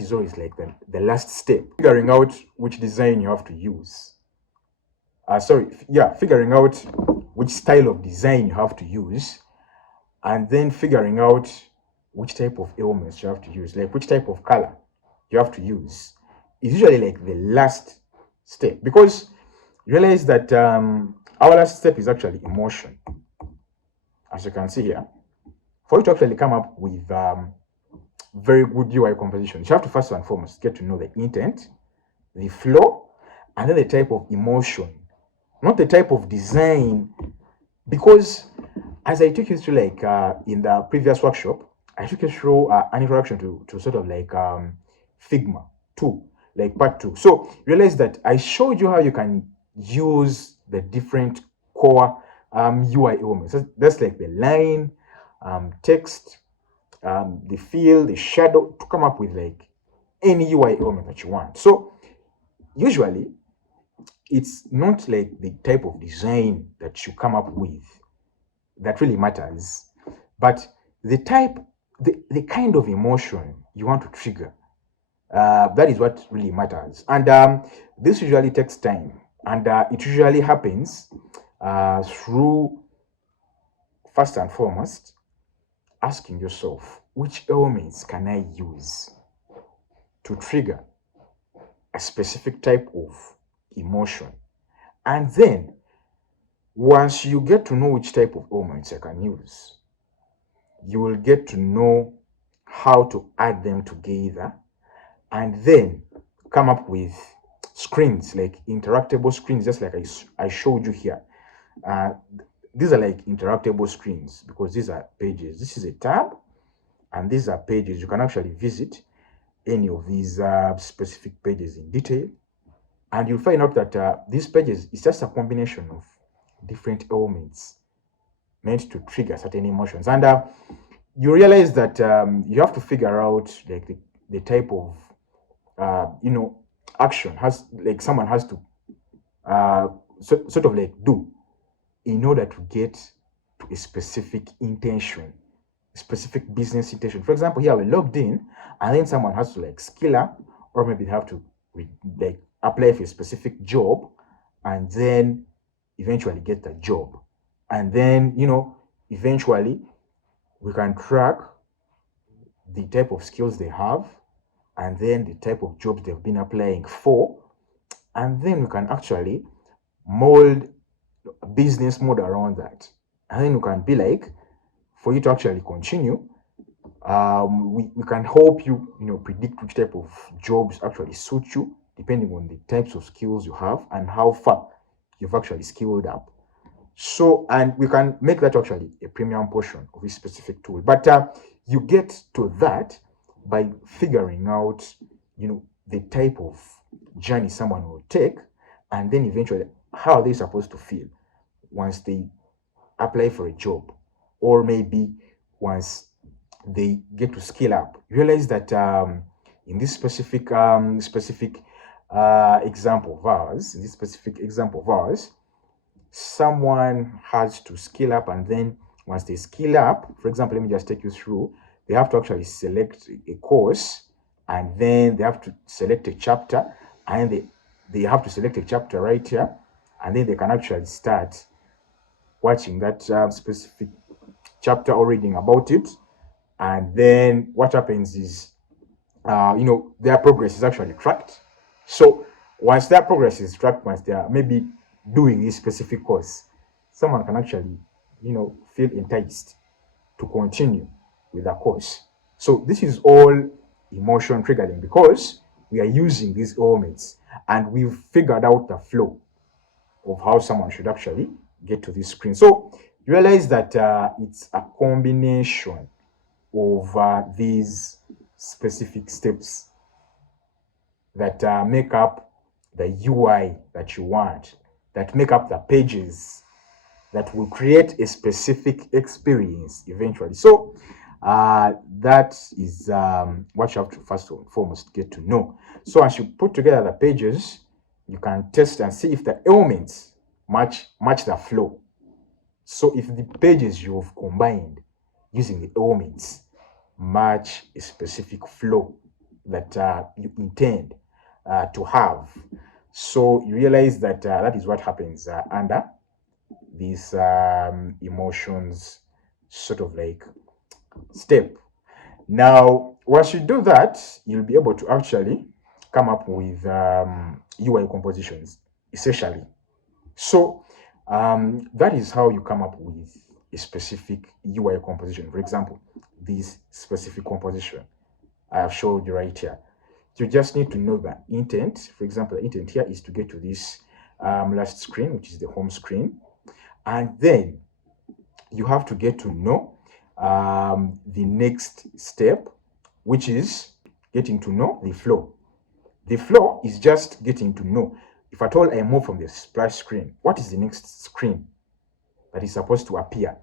is always like the last step, figuring out which design you have to use. Figuring out which style of design you have to use, and then figuring out which type of elements you have to use, like which type of color you have to use, is usually like the last step, because you realize that our last step is actually emotion. As you can see here, for you to actually come up with very good UI composition, you have to first and foremost get to know the intent, the flow, and then the type of emotion, not the type of design. Because as I took you through, like in the previous workshop, I took you through an introduction to sort of like Figma 2, like part 2. So realize that I showed you how you can use the different core UI elements. That's like the line, text, the fill, the shadow, to come up with like any UI element that you want. So usually it's not like the type of design that you come up with that really matters, but the kind of emotion you want to trigger. That is what really matters. And this usually takes time, and it usually happens through, first and foremost, asking yourself, which elements can I use to trigger a specific type of emotion? And then once you get to know which type of elements I can use, you will get to know how to add them together, and then come up with screens, like interactable screens, just like I showed you here. Uh, these are like interactable screens because these are pages. This is a tab, and these are pages. You can actually visit any of these specific pages in detail, and you'll find out that these pages is just a combination of different elements meant to trigger certain emotions. And you realize that you have to figure out like the type of action has like someone has to sort of like do in order to get to a specific intention, specific business intention. For example, here we're logged in, and then someone has to like skill up, or maybe they have to like apply for a specific job, and then eventually get the job. And then eventually we can track the type of skills they have, and then the type of jobs they've been applying for, and then we can actually mold a business model around that. And then we can be like, for you to actually continue, we can help you, predict which type of jobs actually suit you, depending on the types of skills you have and how far you've actually skilled up. So, and we can make that actually a premium portion of a specific tool. But you get to that by figuring out, the type of journey someone will take, and then eventually how are they supposed to feel once they apply for a job, or maybe once they get to scale up. You realize that in this specific example of ours, someone has to scale up, and then once they scale up, for example, let me just take you through. They have to actually select a course, and then they have to select a chapter, and they have to select a chapter right here, and then they can actually start watching that specific chapter or reading about it. And then what happens is their progress is actually tracked. So once their progress is tracked, once they are maybe doing this specific course, someone can actually feel enticed to continue with that course. So this is all emotion triggering because we are using these elements, and we've figured out the flow of how someone should actually get to this screen. So you realize that it's a combination of these specific steps that make up the UI that you want, that make up the pages that will create a specific experience eventually. So that is what you have to first and foremost get to know. So as you put together the pages, you can test and see if the elements match the flow. So if the pages you've combined using the elements match a specific flow that you intend to have, so you realize that that is what happens under these emotions sort of like step. Now, once you do that, you'll be able to actually come up with UI compositions, essentially. So that is how you come up with a specific UI composition. For example, this specific composition I have showed you right here. You just need to know the intent. For example, the intent here is to get to this last screen, which is the home screen. And then you have to get to know the next step, which is getting to know the flow. The flow is just getting to know. If at all I move from the splash screen, what is the next screen that is supposed to appear?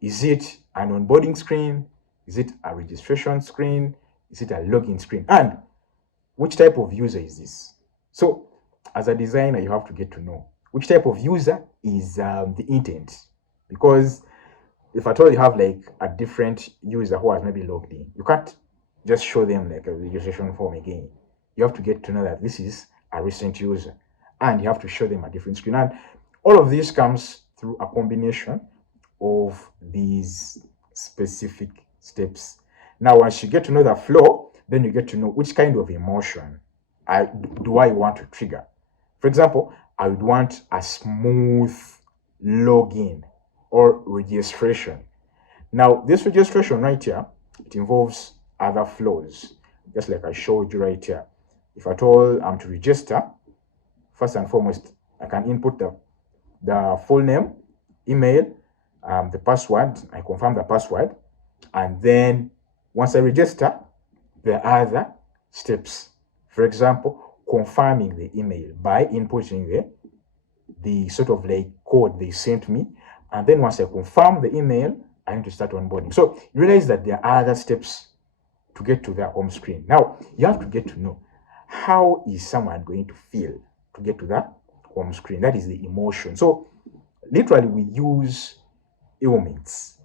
Is it an onboarding screen? Is it a registration screen? Is it a login screen? And which type of user is this? So as a designer, you have to get to know which type of user is the intent. Because if at all you have like a different user who has maybe logged in, you can't just show them like a registration form again. You have to get to know that this is a recent user, and you have to show them a different screen. And all of this comes through a combination of these specific steps. Now, once you get to know the flow, then you get to know which kind of emotion do I want to trigger. For example, I would want a smooth login or registration. Now, this registration right here, it involves other flows, just like I showed you right here. if at all I'm to register, first and foremost, I can input the full name, email, the password. I confirm the password. And then once I register, there are other steps. For example, confirming the email by inputting the sort of like code they sent me. And then once I confirm the email, I need to start onboarding. So you realize that there are other steps to get to their home screen. Now, you have to get to know how is someone going to feel to get to that home screen. That is the emotion. So literally, we use ailments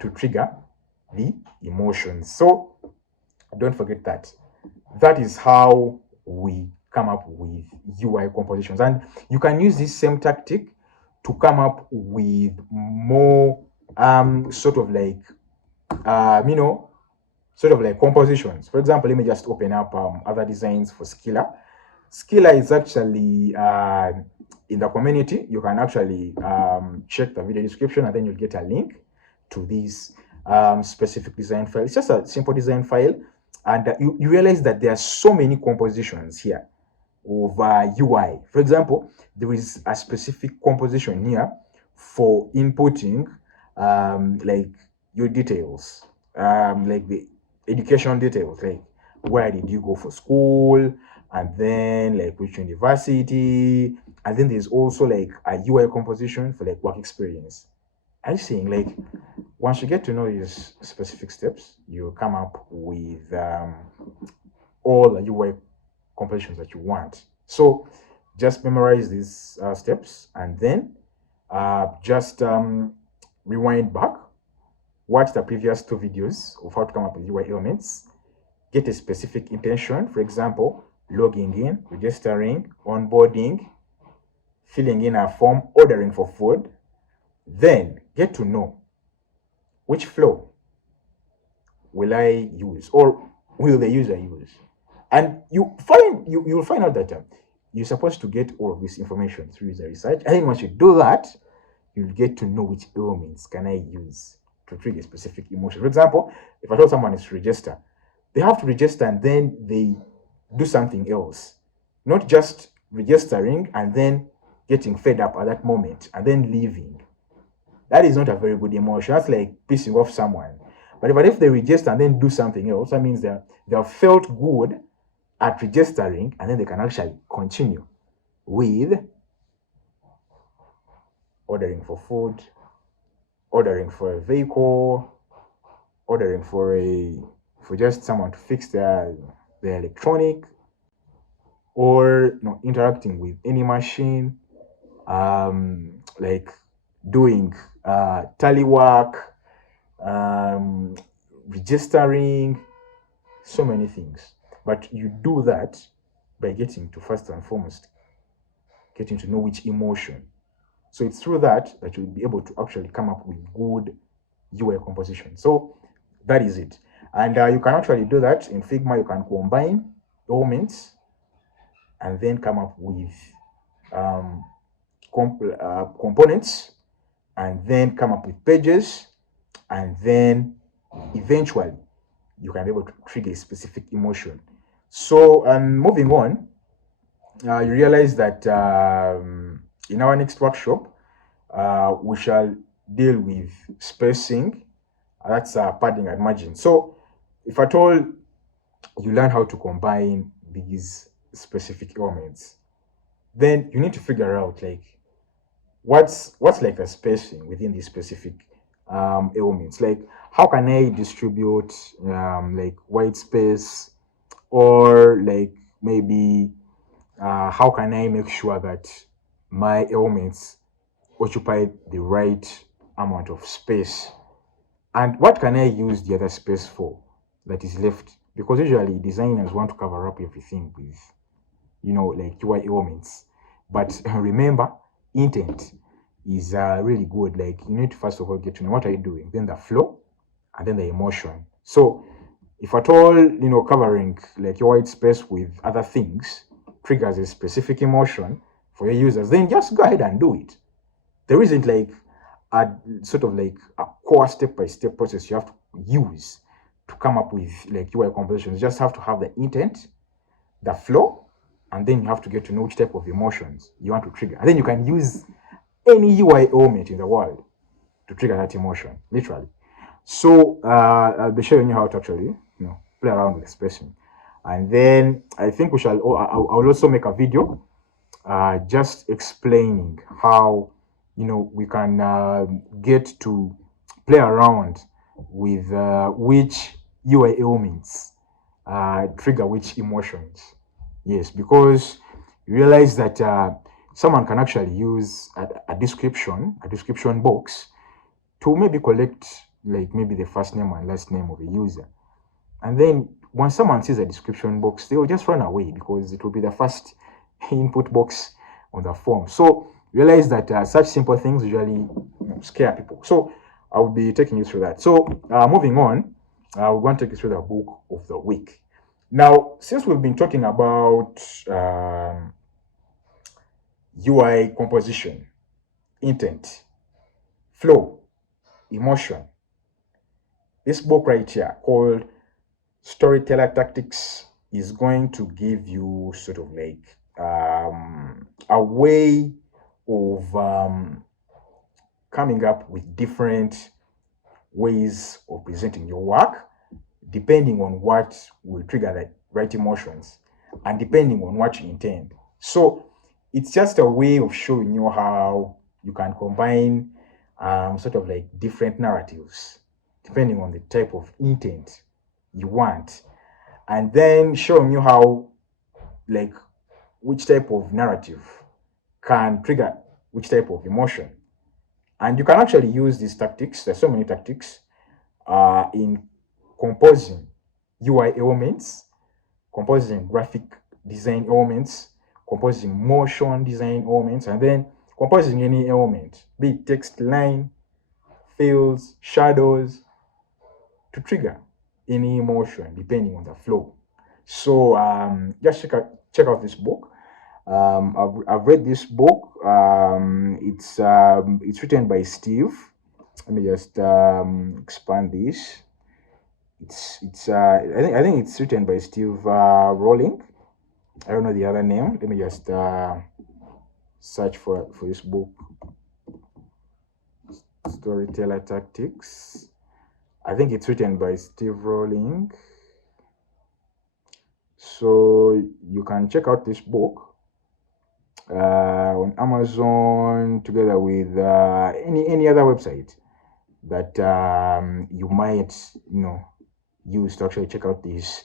to trigger the emotions. So don't forget that. That is how we come up with UI compositions. And you can use this same tactic to come up with more sort of like sort of like compositions. For example, let me just open up other designs for Skiller. Skiller is actually in the community. You can actually check the video description and then you'll get a link to this specific design file. It's just a simple design file. And you realize that there are so many compositions here of UI. For example, there is a specific composition here for inputting like your details, like the education details, like where did you go for school, and then like which university, and then there's also like a UI composition for like work experience. I'm saying like once you get to know these specific steps, you come up with all the UI compositions that you want. So just memorize these steps and then just rewind back, watch the previous two videos of how to come up with UI elements, get a specific intention, for example, logging in, registering, onboarding, filling in a form, ordering for food. Then get to know which flow will I use or will the user use. And you'll find out that you're supposed to get all of this information through user research. And then once you do that, you'll get to know which elements can I use to trigger a specific emotion. For example, if I told someone is to register, they have to register and then they do something else. Not just registering and then getting fed up at that moment and then leaving. That is not a very good emotion. That's like pissing off someone. But if they register and then do something else, that means they have felt good at registering and then they can actually continue with ordering for food, ordering for a vehicle, ordering for just someone to fix their electronic, or interacting with any machine, like doing tally work, registering, so many things. But you do that by getting to first and foremost, getting to know which emotion. So it's through that you'll be able to actually come up with good UI composition. So that is it. And you can actually do that in Figma. You can combine elements and then come up with components, and then come up with pages, and then eventually you can be able to trigger a specific emotion. So moving on, you realize that in our next workshop, we shall deal with spacing. That's padding and margin. So if at all you learn how to combine these specific elements, then you need to figure out like what's like the spacing within these specific elements. Like how can I distribute like white space, or like maybe how can I make sure that my elements occupy the right amount of space, and what can I use the other space for that is left? Because usually designers want to cover up everything with like UI elements, but remember, intent is really good. Like you need to first of all get to know what are you doing, then the flow, and then the emotion. So if at all covering like your white space with other things triggers a specific emotion for your users, then just go ahead and do it. There isn't like a sort of like a core step-by-step process you have to use to come up with like UI compositions. You just have to have the intent, the flow, and then you have to get to know which type of emotions you want to trigger. And then you can use any UI element in the world to trigger that emotion, literally. So I'll be showing you how to actually, play around with the spacing. And then I think I will also make a video just explaining how, we can get to play around with which UI elements trigger which emotions. Yes, because you realize that someone can actually use a description box to maybe collect like maybe the first name and last name of a user. And then when someone sees a description box, they will just run away because it will be the first input box on the form. So realize that such simple things usually scare people. So I will be taking you through that. So moving on, we're going to take you through the book of the week. Now, since we've been talking about UI composition, intent, flow, emotion, this book right here called Storyteller Tactics is going to give you sort of like a way of coming up with different ways of presenting your work, depending on what will trigger the right emotions and depending on what you intend. So it's just a way of showing you how you can combine sort of like different narratives depending on the type of intent you want, and then showing you how like which type of narrative can trigger which type of emotion. And you can actually use these tactics. There's so many tactics in composing UI elements, composing graphic design elements, composing motion design elements, and then composing any element, be it text, line, fields, shadows, to trigger any emotion depending on the flow. So just check out this book. I've read this book. It's written by Steve. Let me just expand this. I think it's written by Steve Rowling. I don't know the other name. Let me just search for this book. Storyteller Tactics. I think it's written by Steve Rowling. So you can check out this book on Amazon together with any other website that you might use to actually check out this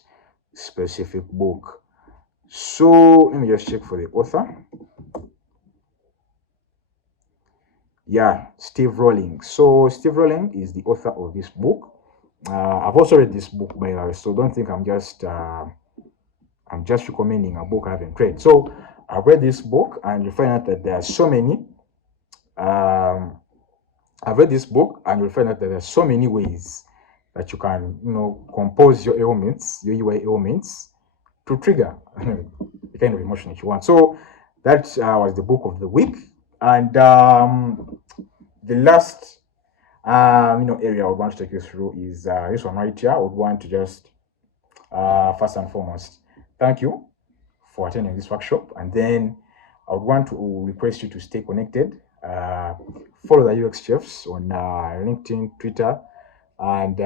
specific book. So let me just check for the author. Yeah, Steve Rowling. So Steve Rowling is the author of this book. I've also read this book by the way, so don't think I'm just recommending a book I haven't read. So I've read this book, and you find out that there are so many. I've read this book, and you'll find out that there are so many ways that you can, compose your elements, your UI elements, to trigger the kind of emotion that you want. So that was the book of the week, and the last area I would want to take you through is this one right here. I would want to just first and foremost thank you for attending this workshop, and then I would want to request you to stay connected. Follow the UX Chefs on LinkedIn, Twitter, and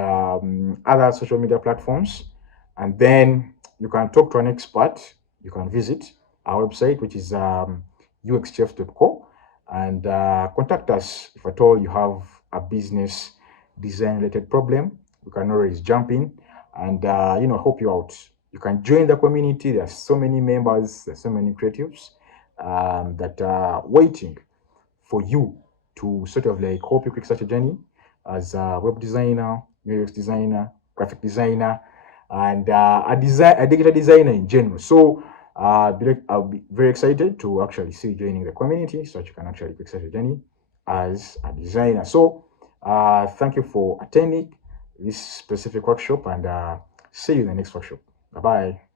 other social media platforms. And then you can talk to an expert. You can visit our website, which is uxchefs.co, and contact us if at all you have a business design related problem. We can always jump in and help you out. You can join the community. There's so many members, there's so many creatives that are waiting for you to sort of like help you kickstart your journey as a web designer, UX designer, graphic designer, and a digital designer in general. So I'll be very excited to actually see you joining the community so that you can actually kickstart your journey as a designer. So thank you for attending this specific workshop, and see you in the next workshop. Bye-bye.